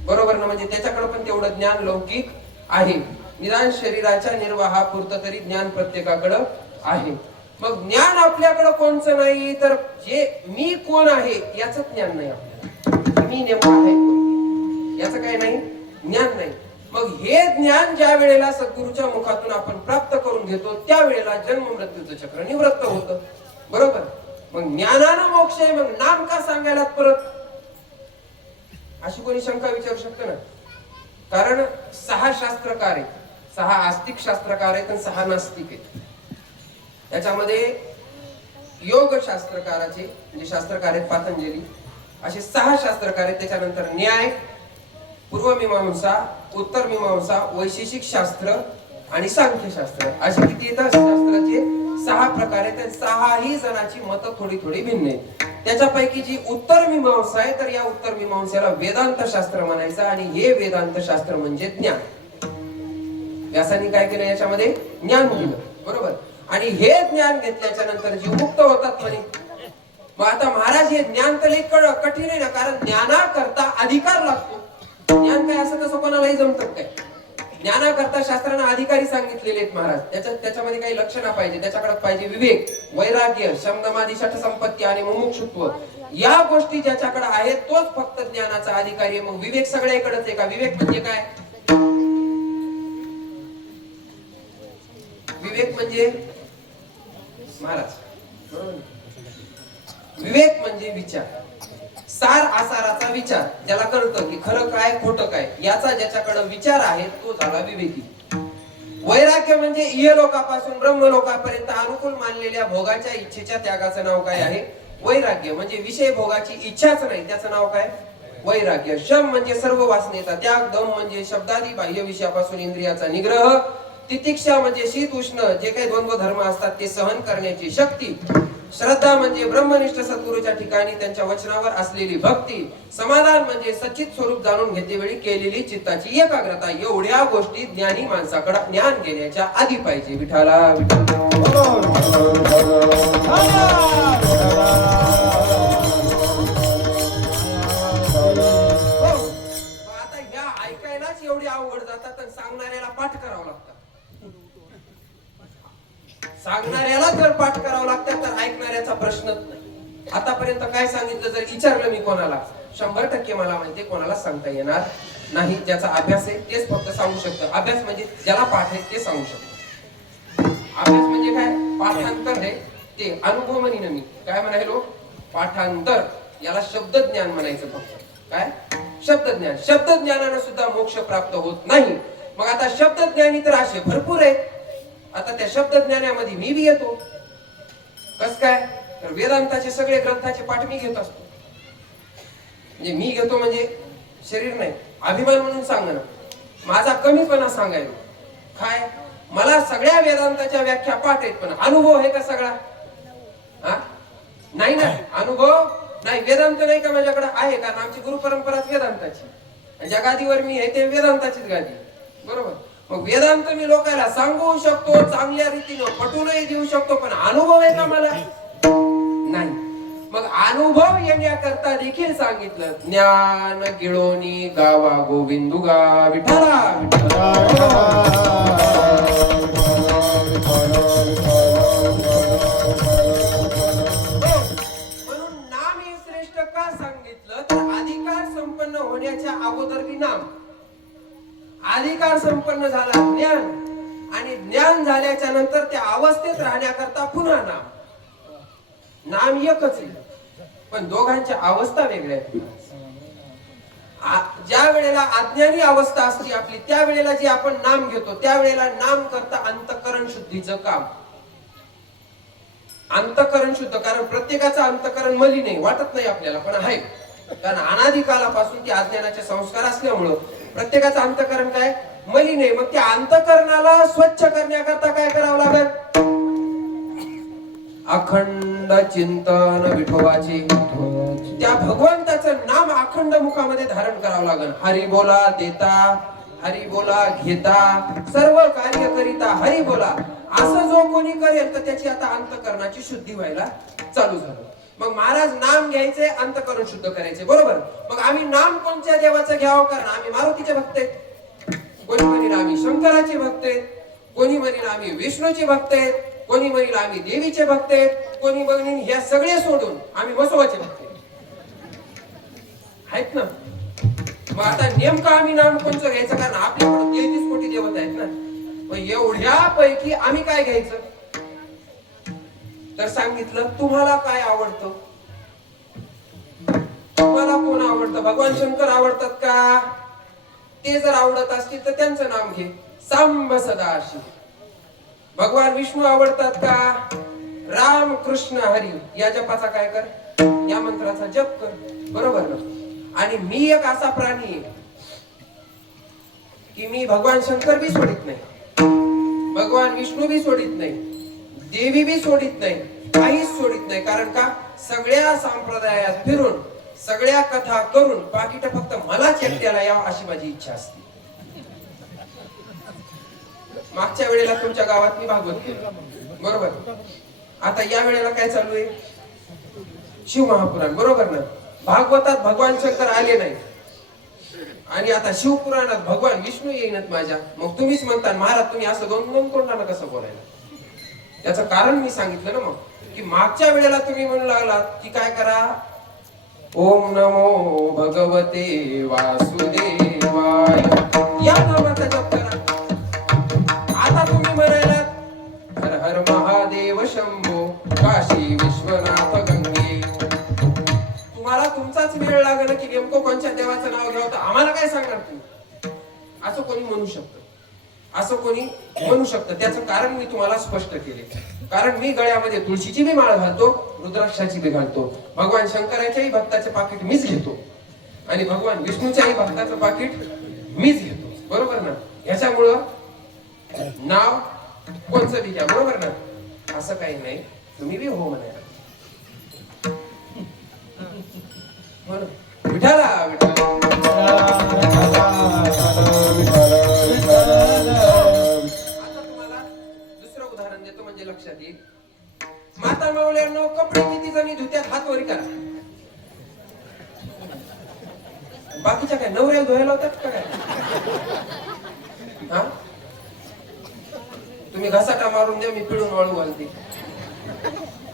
बरोबर ना. म्हणजे त्याच्याकडे पण तेवढं ज्ञान लौकिक आहे. निदान शरीराच्या निर्वाहापुरतं तरी ज्ञान प्रत्येकाकडं आहे. मग ज्ञान आपल्याकडं कोणचं नाही तर जे मी कोण आहे याच ज्ञान नाही आपल्याला. मी नेमका आहे कोण याचं काय नाही, ज्ञान नाही. मग हे ज्ञान ज्या वेळेला सद्गुरूच्या मुखातून आपण प्राप्त करून घेतो त्यावेळेला जन्म मृत्यूचं चक्र निवृत्त होतं, बरोबर. मग ज्ञानानं मोक्ष आहे, मग नाम का सांगायला परत? अशी कोणी शंका विचारू शकतं ना. कारण 6 शास्त्रकार आहेत, 6 आस्तिक शास्त्रकार आहेत आणि 6 नास्तिक आहेत. त्याच्यामध्ये योग शास्त्रकाराचे म्हणजे शास्त्रकार आहेत पातंजली, असे 6 शास्त्रकार आहेत. त्याच्यानंतर न्याय, पूर्वमीमांसा, उत्तरमीमांसा, वैशेषिक शास्त्र आणि सांख्यशास्त्र, असे किती येतात शास्त्राचे? 6 प्रकार आहेत. 6ही जणांची मतं थोडी थोडी भिन्न आहेत. त्याच्यापैकी जी उत्तरमीमांसा आहे तर या उत्तरमीमांसाला वेदांत शास्त्र म्हणायचं, आणि हे वेदांत शास्त्र म्हणजे ज्ञान. व्यासांनी काय केलं? याच्यामध्ये ज्ञान दिलं, बरोबर. आणि हे ज्ञान घेतल्याच्या नंतर जीव मुक्त होतात म्हणे. मग आता महाराज हे ज्ञान तर एक कठीण आहे ना, कारण ज्ञानाकरता अधिकार लागतो. ज्ञान काय असं तसं कोणालाही जमतं काय? ज्ञानाकरता शास्त्रांना अधिकारी सांगितलेले आहेत महाराज. त्याच्यामध्ये काही लक्षणं पाहिजे, त्याच्याकडे पाहिजे विवेक, वैराग्य, शमदमादी, षटसंपत्ती आणि मुमुक्षुत्व. या गोष्टी ज्याच्याकडे आहेत तोच फक्त ज्ञानाचा अधिकारी आहे. मग विवेक सगळ्याकडेच आहे का? विवेक म्हणजे काय? विवेक म्हणजे महाराज, विवेक म्हणजे विचार, सार आसाराचा विचार, ज्याला कळतं की खरं काय खोटं काय याचा ज्याच्याकडे विचार आहे तो झाला विवेकी. वैराग्य म्हणजे इहलोकापासून ब्रह्मलोकापर्यंत अनुकूल मानलेल्या भोगाच्या इच्छेच्या त्यागाचं नाव काय आहे? वैराग्य. म्हणजे विषय भोगाची इच्छाच नाही त्याचं नाव काय? वैराग्य. शम म्हणजे सर्व वासनेचा त्याग, दम म्हणजे शब्दादी बाह्य विषयापासून इंद्रियाचा निग्रह, तितिक्षा म्हणजे शीत उष्ण जे काही द्वंद्व धर्म असतात ते सहन करण्याची शक्ती, श्रद्धा म्हणजे ब्रह्मनिष्ठ सद्गुरूच्या ठिकाणी त्यांच्या वचनावर असलेली भक्ती, समाधान म्हणजे सच्चित स्वरूप जाणून घेतेवेळी केलेली चित्ताची एकाग्रता. एवढ्या गोष्टी ज्ञानी माणसाकडे ज्ञान घेण्याच्या आधी पाहिजे. विठाला आता ह्या ऐकायलाच एवढी अवघड जातात आणि सांगणाऱ्याला पाठ करावं लागतं. सांगणाऱ्याला जर पाठ करावं लागतं तर ऐकणाऱ्याचा प्रश्नच नाही. आतापर्यंत काय सांगितलं जर विचारलं मी कोणाला, 100% मला माहिती कोणाला सांगता येणार नाही. ज्याचा अभ्यास आहे तेच फक्त सांगू शकतं. अभ्यास म्हणजे ज्याला पाठ आहे ते सांगू शकतो. अभ्यास म्हणजे काय? पाठांतर आहे ते. अनुभव म्हणीन मी काय म्हणायलो? पाठांतर. याला शब्द ज्ञान म्हणायचं फक्त. काय? शब्द ज्ञान. शब्द ज्ञानानं सुद्धा मोक्ष प्राप्त होत नाही. मग आता शब्द ज्ञानी तर असे भरपूर आहेत. आता त्या शब्द ज्ञानामध्ये मी बी येतो. कस काय? तर वेदांताचे सगळे ग्रंथाचे पाठ मी घेत असतो. म्हणजे मी घेतो म्हणजे शरीर नाही, अभिमान म्हणून सांगणं, माझा कमीपणा सांगायला. काय? मला सगळ्या वेदांताच्या व्याख्या पाठ आहेत, पण अनुभव आहे का सगळा? नाही ना, अनुभव नाही. वेदांत नाही का माझ्याकडे? आहे. कारण आमची गुरु परंपराच वेदांताची. ज्या गादीवर मी आहे ते वेदांताचीच गादी, बरोबर. मग वेदांत मी लोकांना सांगू शकतो, चांगल्या रीतीनं पटवूनही देऊ शकतो, पण अनुभव आहे का मला? नाही. मग अनुभव येण्याकरता देखील सांगितलं, ज्ञान गिळोनी गावा गोविंदुगा विठ्ठला विठ्ठला. म्हणून नाम हे श्रेष्ठ का सांगितलं तर अधिकार संपन्न होण्याच्या अगोदर बी नाम, अधिकार संपन्न झाला ज्ञान, आणि ज्ञान झाल्याच्या नंतर त्या अवस्थेत राहण्याकरता पुन्हा नाम. नाम एकच आहे पण दोघांच्या अवस्था वेगळ्या आहेत. ज्या वेळेला अज्ञानी अवस्था असते आपली त्या वेळेला जे आपण नाम घेतो त्यावेळेला नाम करता अंतःकरण शुद्धीचं काम. अंतकरण शुद्ध, कारण प्रत्येकाचं अंतकरण मलिन नाही, वाटत नाही आपल्याला, पण आहे. कारण अनादी कालापासून ते अज्ञानाचे संस्कार असल्यामुळं प्रत्येकाचं अंतकरण काय मलिन आहे. मग त्या अंतकरणाला स्वच्छ करण्याकरता काय करावं लागत? अखंड चिंतन विठोबाचे, त्या भगवंताचं नाम अखंड मुखामध्ये धारण करावं लागेल. हरी बोला देता, हरी बोला घेता, सर्व कार्य करिता हरी बोला, असं जो कोणी करेल तर त्याची आता अंतकरणाची शुद्धी व्हायला चालू झाली. मग महाराज नाम घ्यायचे, अंतकरण शुद्ध करायचे, बरोबर. मग आम्ही नाम कोणत्या देवाचं घ्यावं? कारण आम्ही मारुतीचे भक्त आहेत, कोणी म्हणेल आम्ही शंकराचे भक्त आहेत, कोणी म्हणेल आम्ही विष्णूचे भक्त आहेत, कोणी म्हणेल आम्ही देवीचे भक्त आहेत, कोणी म्हणेल ह्या सगळे सोडून आम्ही मसोबाचे भक्त आहेत ना. मग आता नेमकं आम्ही नाम कोणचं घ्यायचं? कारण आपल्याकडे 33 कोटी देवता आहेत ना. मग एवढ्यापैकी आम्ही काय घ्यायचं? तर सांगितलं तुम्हाला काय आवडतं, तुम्हाला कोण आवडतं? भगवान शंकर आवडतात का? ते जर आवडत असतील तर त्यांचं नाम घे, सांब सदाशिव. भगवान विष्णू आवडतात का? राम कृष्ण हरी या जपाचा काय कर, या मंत्राचा जप कर, बरोबर ना. आणि मी एक असा प्राणी आहे की मी भगवान शंकर बी सोडित नाही, भगवान विष्णू बी सोडित नाही, देवी बी सोडित नाही, काहीच सोडित नाही. कारण का? सगळ्या संप्रदायात फिरून सगळ्या कथा करून बाकी तर फक्त मलाच एकट्याला यावं अशी माझी इच्छा असते. मागच्या वेळेला तुमच्या गावात मी भागवत केलं, बरोबर. आता या वेळेला काय चालू आहे? शिव महापुराण, बरोबर ना. भागवतात भगवान शंकर आले नाही आणि आता शिवपुराणात भगवान विष्णू येईनात माझ्या. मग तुम्हीच म्हणता महाराज तुम्ही असं दोन दोन तोंडानं कसं बोलायला? त्याचं कारण मी सांगितलं ना. मग की मागच्या वेळेला तुम्ही म्हणू लागलात की काय करा, ओम नमो भगवते वासुदेवाय या नामाचा जप करा. आता तुम्ही म्हणायला हर हर महादेव शंभो काशी विश्वनाथ गंगे. तुम्हाला तुमचाच वेळ लागेल की नेमकं कोणत्या देवाचं नाव घ्यावं, तर आम्हाला काय सांगणार तुम्ही? असं कोणी म्हणू शकतं, असं कोणी म्हणू शकतं. त्याचं कारण मी तुम्हाला स्पष्ट केले. कारण मी गळ्यामध्ये तुळशीची बी माळ घालतो, रुद्राक्षाची बी घालतो. भगवान शंकराच्याही भक्ताचे पाकिट मीच घेतो आणि भगवान विष्णूच्याही भक्ताचं पाकिट मीच घेतो, बरोबर ना. ह्याच्यामुळं नाव कोणचं बी घ्या, बरोबर ना. असं काही नाही, तुम्ही बी हो म्हणायला. विठाला विठाला. आता तुम्हाला दुसरं उदाहरण देतो म्हणजे लक्षात येईल. माता माऊल्यांनो कपडे किती जणी धुत्यात हात वर करा. बाकीच्या काय नवऱ्याला धुवायला होतात का काय? हा, तुम्ही घसाटा मारून द्या, मी पिळून वाळू घालते,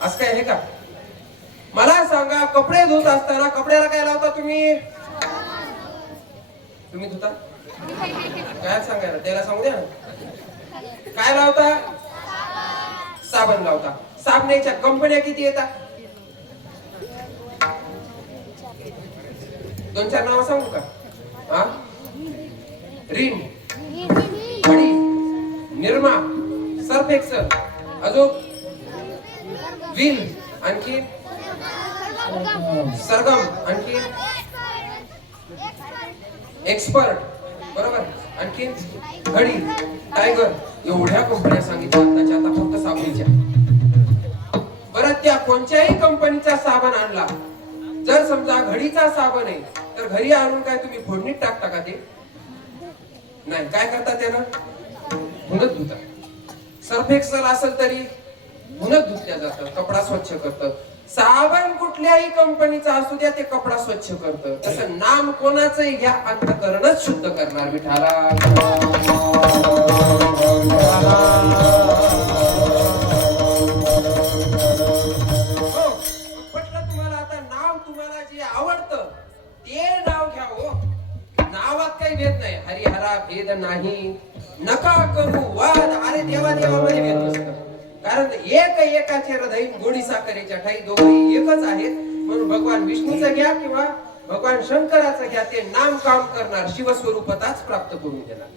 असं काय आहे का? मला सांगा, कपडे धुत असताना कपड्याला काय लावता तुम्ही? तुम्ही धुता काय सांगायला? त्याला सांगू द्या ना. काय लावता? साबण लावता. साबणाच्या कंपन्या किती येतात? 2-4 नाव सांगू का? हा, रिन, खडी, निरमा, सर्फ एक्सेल, अजून व्हील, आणखी सरगम, आणखी एक्सपर्ट, बरोबर, आणखी घडी, टायगर. एवढ्या कंपन्या सांगितल्या आताच्या आता फक्त साबणीच्या. बरं, त्या कोणत्याही कंपनीचा साबण आणला, जर समजा घडीचा साबण आहे तर घरी आणून काय तुम्ही फोडणीत टाकता का? ते नाही. काय करता त्यानं? धुणत धुता. सर्फ एक्सेल असेल तरी धुणत धुतल्या जातं, कपडा स्वच्छ करतं. साबण कुठल्याही कंपनीचा असू द्या, ते कपडा स्वच्छ करतं. तसं नाम कोणाचंही घ्या, अंतकरणच शुद्ध करणार. विठाला म्हटलं तुम्हाला. आता नाव तुम्हाला जे आवडतं ते नाव घ्या हो. नावात काही भेद नाही, हरिहरा भेद नाही. नका करू वाद. अरे देवा देवामध्ये भेद नसतं. कारण एक एकाचे हृदय गोडी साखरेच्या ठाई दोघे एकच आहेत. म्हणून भगवान विष्णूचं घ्या किंवा भगवान शंकराचं घ्या, ते नाम काम करणार, शिवस्वरूपताच प्राप्त करून देणार.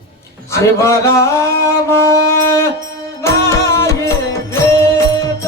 शिवराम नाही भेद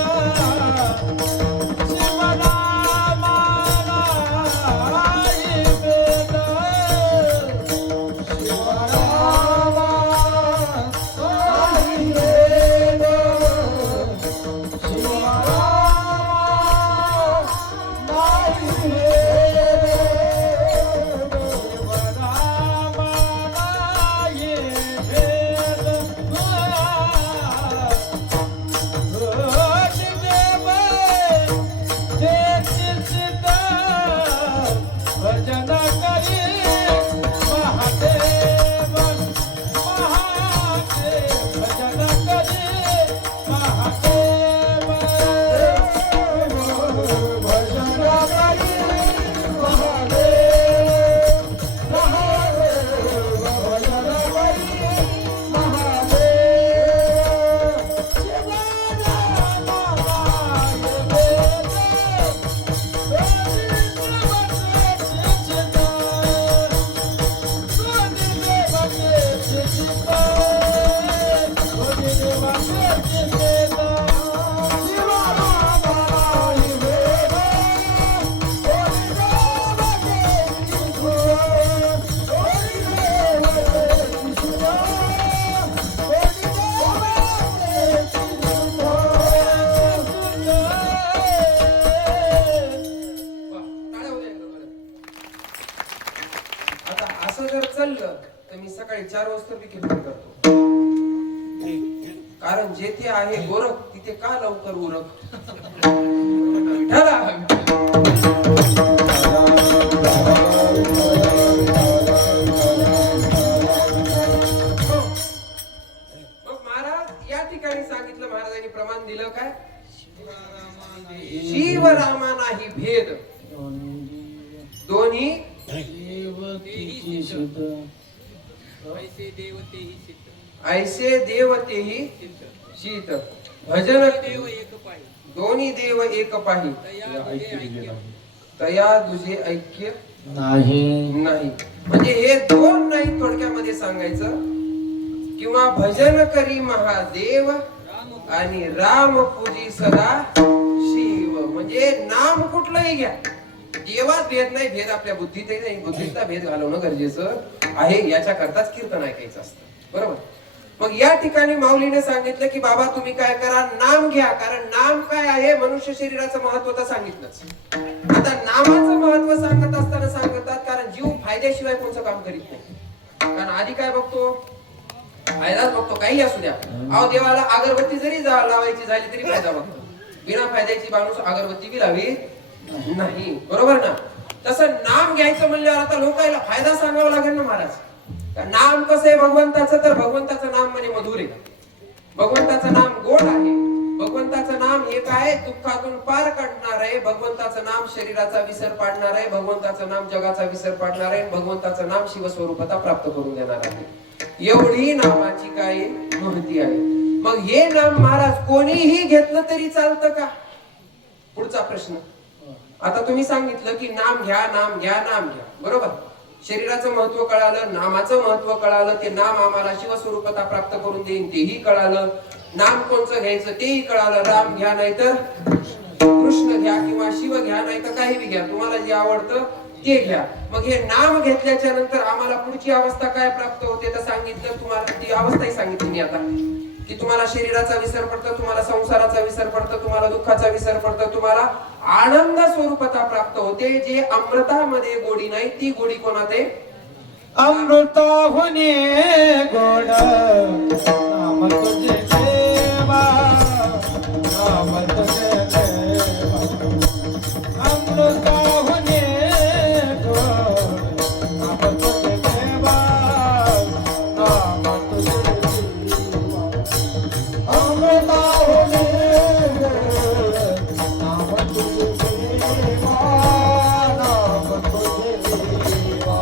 असं जर चाललं तर मी सकाळी 4 वाजता बी कीर्तन करतो. कारण जेथे आहे गोरख तिथे का लवकर उरक. विठ्ठला. मग महाराज या ठिकाणी सांगितलं, महाराजांनी प्रमाण दिलं काय, शिव रामा नाही भेद, दोन्ही ऐसे देव तेही शीत, भजन दोन्ही देव एक पाही, तया तुझे ऐक्य नाही. म्हणजे हे दोन नाही थोडक्यामध्ये सांगायचं. किंवा भजन करी महादेव आणि राम पूजी सदा शिव. म्हणजे नाम कुठलंही घ्या, देवात भेद नाही, भेद आपल्या बुद्धीतही नाही. बुद्धीचा भेद घालवणं गरजेचं आहे, याच्या करताच कीर्तन ऐकायचं असतं. बरोबर. मग या ठिकाणी माऊलीने सांगितलं की बाबा तुम्ही काय करा, नाम घ्या. कारण नाम काय आहे, मनुष्य शरीराचं महत्व तर सांगितलंच. आता नामाचं महत्व सांगत असताना सांगतात कारण जीव फायद्याशिवाय कोणतं काम करीत नाही. कारण आधी काय बघतो, फायदाच बघतो, काही असू द्या. अहो देवाला अगरबत्ती जरी लावायची झाली तरी फायदा बघतो. बिना फायद्याची माणूस अगरबत्ती बी लावी नाही. बरोबर ना. तसं नाम घ्यायचं म्हणल्यावर आता लोकांना फायदा सांगावा लागेल ना महाराज. नाम कसं आहे भगवंताचं, तर भगवंताचं नाम म्हणजे मधुर आहे. भगवंताचं नाम गोड आहे. भगवंताचं नाम हे काय, दुःखातून पार काढणार आहे. भगवंताचं नाम शरीराचा विसर पाडणार आहे. भगवंताचं नाम जगाचा विसर पाडणार आहे. भगवंताचं नाम शिवस्वरूपता प्राप्त करून देणार आहे. एवढी नामाची काय महती आहे. मग हे नाम महाराज कोणीही घेतलं तरी चालतं का, पुढचा प्रश्न. आता तुम्ही सांगितलं की नाम घ्या, नाम घ्या, नाम घ्या. बरोबर. शरीराचं महत्व कळालं, नामाचं महत्व कळालं. ते नाम आम्हाला शिवस्वरूपता प्राप्त करून देईन तेही कळालं. नाम कोणचं घ्यायचं तेही कळालं. राम घ्या नाहीतर कृष्ण घ्या, किंवा शिव घ्या नाहीतर काही बी घ्या, तुम्हाला जे आवडतं ते घ्या. मग हे नाम घेतल्याच्या नंतर आम्हाला पुढची अवस्था काय प्राप्त होते तर सांगितलं. तुम्हाला ती अवस्थाही सांगितली मी आता, की तुम्हाला शरीराचा विसर पडतो, तुम्हाला संसाराचा विसर पडतो, तुम्हाला दुःखाचा विसर पडतो, तुम्हाला आनंद स्वरूपता प्राप्त होते. जे अमृतामध्ये गोडी नाही ती गोडी कोणात आहे, अमृता होणे गोड नाम तुझे देवा, नाम तुझे देवा. अमृता होणे गोड नाम तुझे देवा, नाम तुझे देवा. अमृता होणे गोड नाम तुझे देवा, नाम तुझे देवा.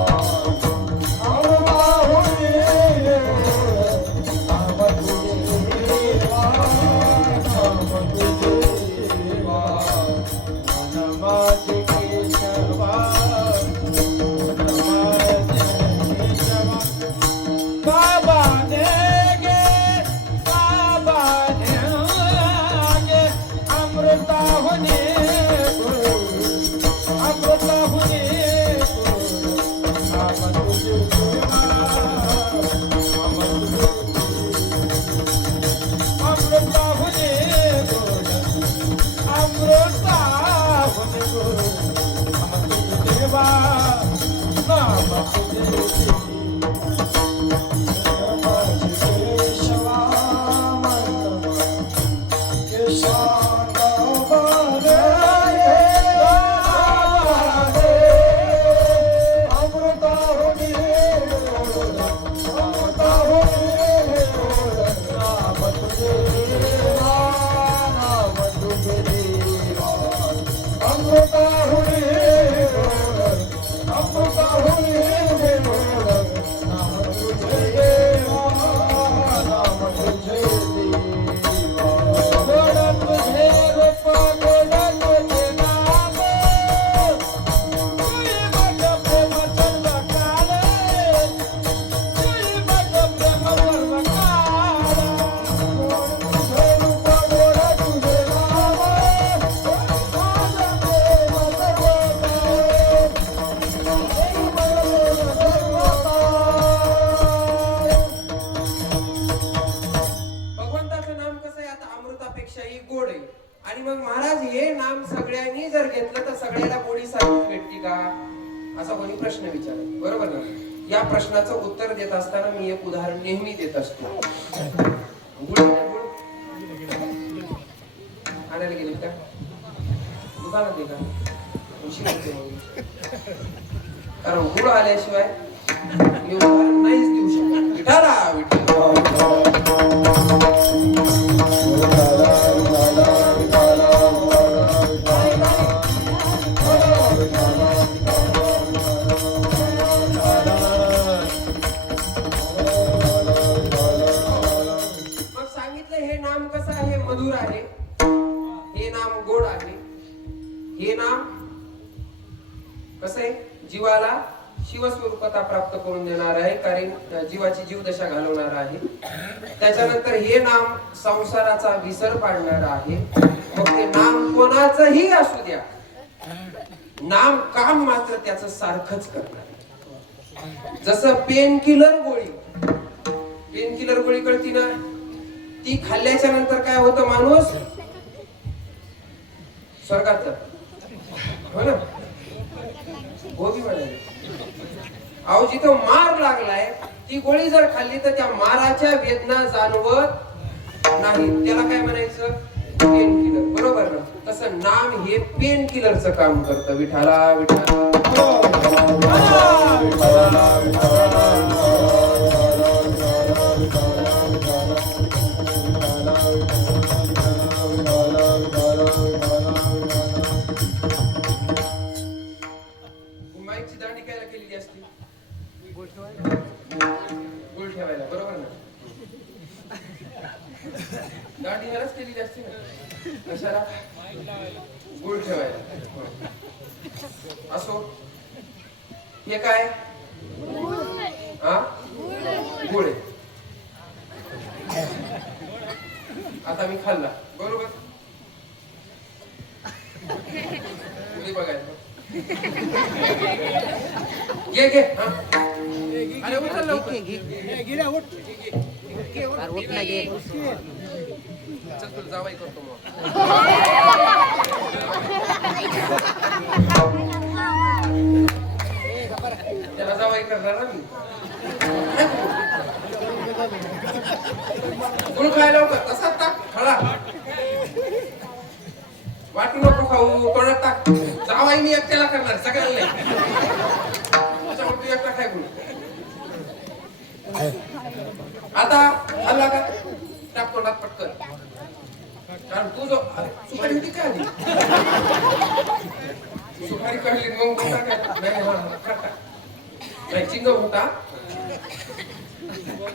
आणि मग महाराज हे नाम सगळ्यांनी जर घेतलं तर सगळ्याला गोडी सारखी भेटती का, असा कोणी प्रश्न विचारला. बरोबर ना. या प्रश्नाचं उत्तर देत असताना मी एक उदाहरण नेहमी देत असतो. गुळ आणायला गेले का दुकानात आहे का उशीर होते मग. कारण गुळ आल्याशिवाय मी उदाहरण नाहीच देऊ शकत. विठाला मग सांगितलं हे नाम कसं आहे, मधुर आहे, हे नाम गोड आहे, हे नाम कसं आहे, जीवाला शिवस्वरूपता प्राप्त करून देणार आहे, कारण जीवाची जीवदशा घालवणार आहे. त्याच्यानंतर हे नाम संसाराचा विसर पाडणार आहे. मग ते नाम कोणाचंही असू द्या, नाम काम मात्र त्याचं सारखंच करणार. जसं पेन किलर गोळी कळती ना, ती खाल्ल्याच्या नंतर काय होतं, माणूस स्वर्गात जातो, हो ना. गोबी म्हणाले अहो जिथं मार लागलाय ती गोळी जर खाल्ली तर त्या माराच्या वेदना जाणवत नाही, त्याला काय म्हणायचं, पेन किलर, बरोबर ना. तसं नाम हे पेन किलरचं काम करतं. विठाला विठाला दांडी कायला केलेली असते, गुळ ठेवायला, बरोबर ना. दांडी ह्यालाच केलेली असते ना, कशाला, गुळ ठेवायला. असो, हे काय, हा गुळ. आता मी खाल्ला, बरोबर, तुम्ही बघायला घे घे. अरे उचल चल तुला जावाई करतो मग. त्याला जावाई करणार ना मी. गुळ खायला लवकर तसाच टाक खळा, वाटू नको खाऊ, तोंडात टाक. जावाई मी एकट्याला करणार, सगळ्यांना नाही. त्याच्यामुळे तू एकटा खाय गुळ. आता हल्ला का टाक तोंडात पटकन, कारण तू जो सुपारी होती काय आधी, सुपारी काढली मग नाही चिंगम होता.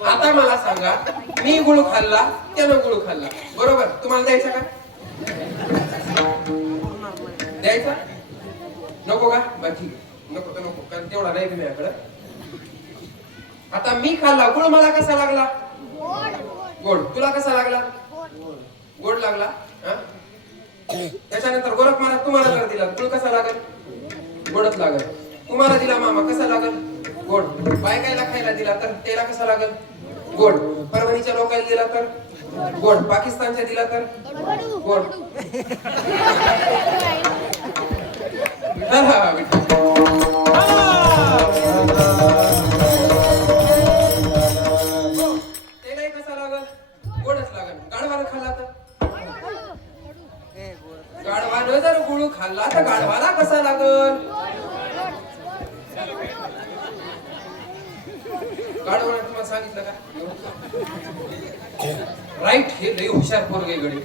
आता मला सांगा, मी गुळ खाल्ला त्यानं गुळ खाल्ला, बरोबर, तुम्हाला द्यायचा का, द्यायचा नको का, बाकी नको तर नको, कारण तेवढा नाही माझ्याकडं. आता मी खाल्ला गुळ, मला कसा लागला, गोड. तुला कसा लागला, गोड लागला. त्याच्यानंतर गोरख महाराज तुम्हाला जर दिला गुळ कसा लागल, गोडच लागल. तुम्हाला दिला मामा कसा लागल, गोड. बायकायला खायला दिला तर त्याला कसा लागल, गोड. परभणीच्या लोकांना दिला तर गोड, पाकिस्तानच्या दिला तर गोड. ते नाही कसा लागल, गोडच लागल. गाढवानं खाल्ला तर, गाढवानं जर गुळ खाल्ला तर गाढवाला कसा लागल, गाढवानं तुम्हाला सांगितलं का, राईट. हे लई हुशार पोरगे गडे.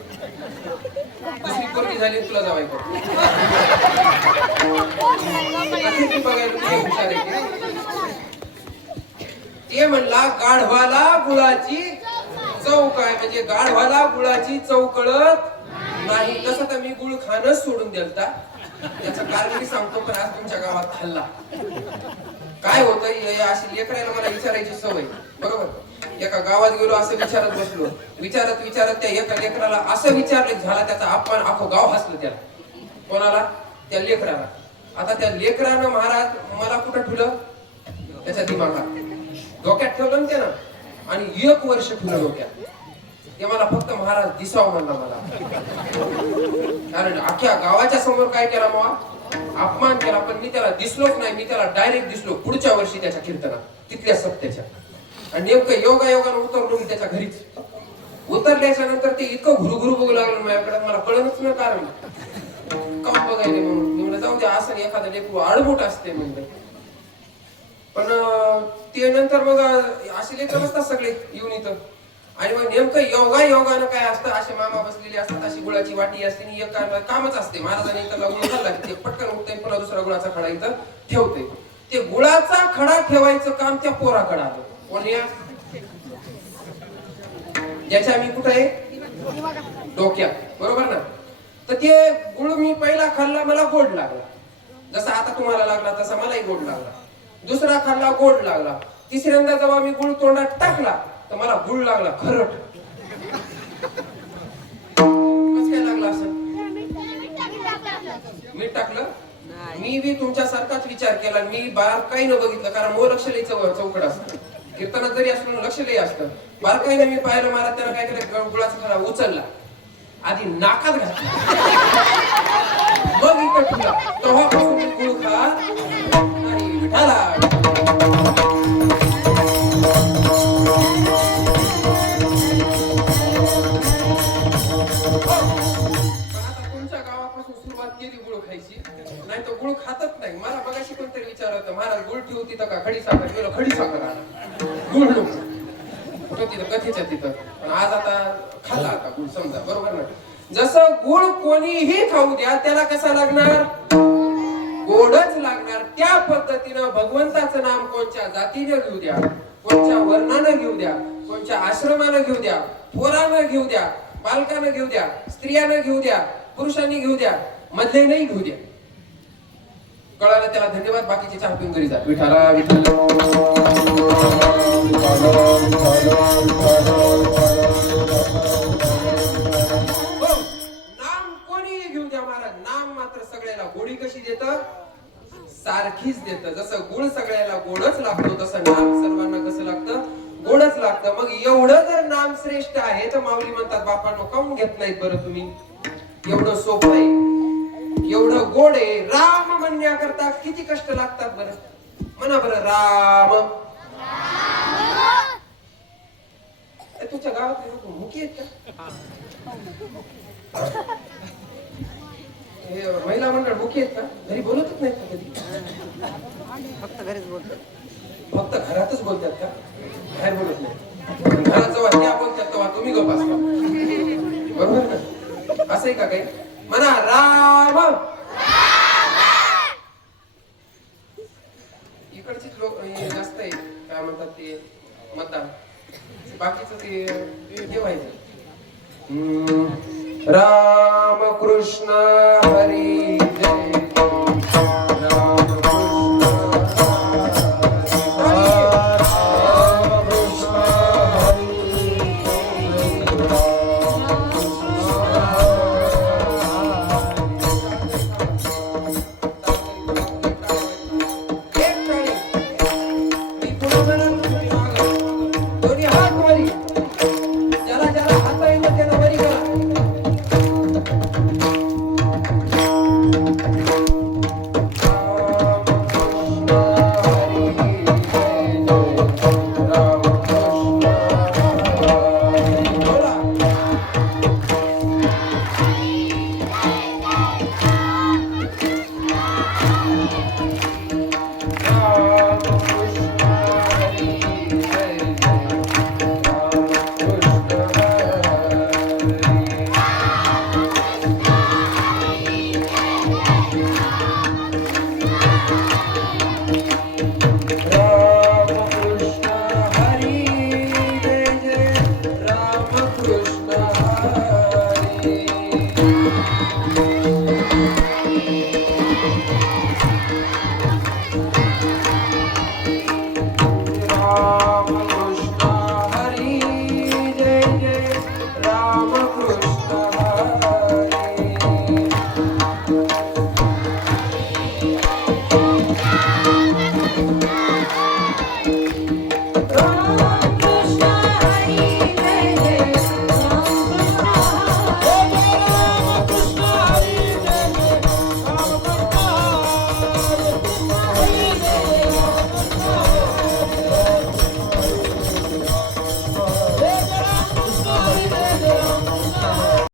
दुसरी पोरगी झाली तुला जावाई करतो. ते म्हणला गाढवाला गुळाची चव काय, म्हणजे गाढवाला गुळाची चव कळत नाही. तसं तर मी गुळ खाणंच सोडून दिलता. त्याचं कारण मी सांगतो, पण आज तुमच्या गावात खाल्ला. काय होतं, अशी लेकरायला मला विचारायची सवय, बरोबर. एका गावात गेलो, असं विचारत बसलो, विचारत त्या एका लेकराला असं विचारलं, झाला त्याचा अपमान, अख्खं गाव हसलं त्याला. कोणाला, त्या लेकराला. आता त्या लेकरानं महाराज मला कुठं ठेवलं, त्याच्या दिमागात, डोक्यात ठेवलं ना त्यानं, आणि 1 वर्ष ठेवलं डोक्यात. ते मला फक्त महाराज दिसाव म्हणला मला, कारण अख्ख्या गावाच्या समोर काय केला, मग अपमान केला, पण मी त्याला दिसलोच नाही. मी त्याला डायरेक्ट दिसलो पुढच्या वर्षी त्याच्या कीर्तनात, तिथल्या सप्त्याच्या. आणि नेमकं योगायोगानं उतरलो मी त्याच्या घरीच. उतरल्याच्या नंतर ते इतकं घुरुघुरु बघू लागलं माझ्याकडे, मला कळलंच ना कारण काम बघायला म्हणून. मी म्हणलं जाऊ दे, असं एखादं लेकरू आडमुठ असते म्हणलं. पण ते नंतर मग असे लेकर असतात सगळे येऊन इथं. आणि मग नेमकं योगानं काय असतं, असे मामा बसलेले असतात, अशी गुळाची वाटी असते आणि एक कामच असते. महाराजांनी इथं गुळ खाल्ला की ते पटकन उठतंय, पुन्हा दुसरा गुळाचा खडा इथं ठेवतोय. ते गुळाचा खडा ठेवायचं काम त्या पोराकडे आलं. कोण या ज्याच्या मी कुठं आहे डोक्यात, बरोबर ना. तर ते गुळ मी पहिला खाल्ला, मला गोड लागला. जसा आता तुम्हाला लागला तसा मलाही गोड लागला. दुसरा खाल्ला, गोड लागला. तिसऱ्यांदा जेव्हा मी गुळ तोंडात टाकला तर मला गुळ लागला खरट. कस काय लागला असं? मीठ टाकलं. मी बी तुमच्यासारखाच विचार केला. मी बारकाईनं बघितलं, कारण मोर लक्ष लई चौकड असतं. कीर्तनात जरी असलं लक्ष लई असतं. बारकाईनं मी पाहिलं, मला त्यानं काय केलं, गुळाचा खडा उचलला, आधी नाकात घातला, मग इकडं ठेवला. तेव्हापासून मी गुळ खात नाही. विठाला तुमच्या गावापासून सुरुवात केली गुळ खायची, नाही तर गुळ खातच नाही. मला बघाशी कोणतरी विचारलं, महाराज गुळ ठेवू तिथं का खडी साखर? गेलो खडी साखर आला, गुळ नको तिथं कथेच्या तिथं. पण आज आता खाल्ला आता गुळ, समजा, बरोबर ना. जसं गुळ कोणीही खाऊ द्या, त्याला कसा लागणार? गोडच लागणार. त्या पद्धतीनं भगवंताचं नाम कोणत्या जातीने घेऊ द्या, कोणत्या वर्णानं घेऊ द्या, कोणत्या आश्रमानं घेऊ द्या, पोरानं घेऊ द्या, बालकानं घेऊ द्या, स्त्रियानं घेऊ द्या, पुरुषांनी घेऊ द्या, मधले नाही घेऊ द्या, कळालं त्याला धन्यवाद. बाकीचे चहा पिऊन घरी जा. विठाला विठ्ठल. नाम कोणीही घेऊ द्या महाराज, नाम मात्र सगळ्याला गोडी कशी देतं? सारखीच देतं. जसं गुळ सगळ्याला गोडच लागतो, तसं नाम सर्वांना कसं लागतं? गोडच लागतं. मग एवढं जर नाम श्रेष्ठ आहे तर माऊली म्हणतात, बापांनो काऊन घेत नाहीत बरं तुम्ही? एवढं सोपं आहे, एवढं गोड आहे. राम म्हणण्याकरता किती कष्ट लागतात बरं? म्हणा बरं, राम. तुमच्या गावातले लोक मुकी आहेत का? महिला मंडळ मुकी आहेत का? घरी बोलतच नाहीत का कधी? फक्त घरीच बोलतात. फक्त घरातच बोलतात का? बाहेर बोलत नाही. घरात जेव्हा त्या बोलतात तेव्हा तुम्ही गप असता, बरोबर ना? असं आहे का काही? म्हणा राम. इकडचीच लोक जास्त आहे, काय म्हणतात ते मतदान. बाकीचं ते व्हायचं. राम कृष्ण हरी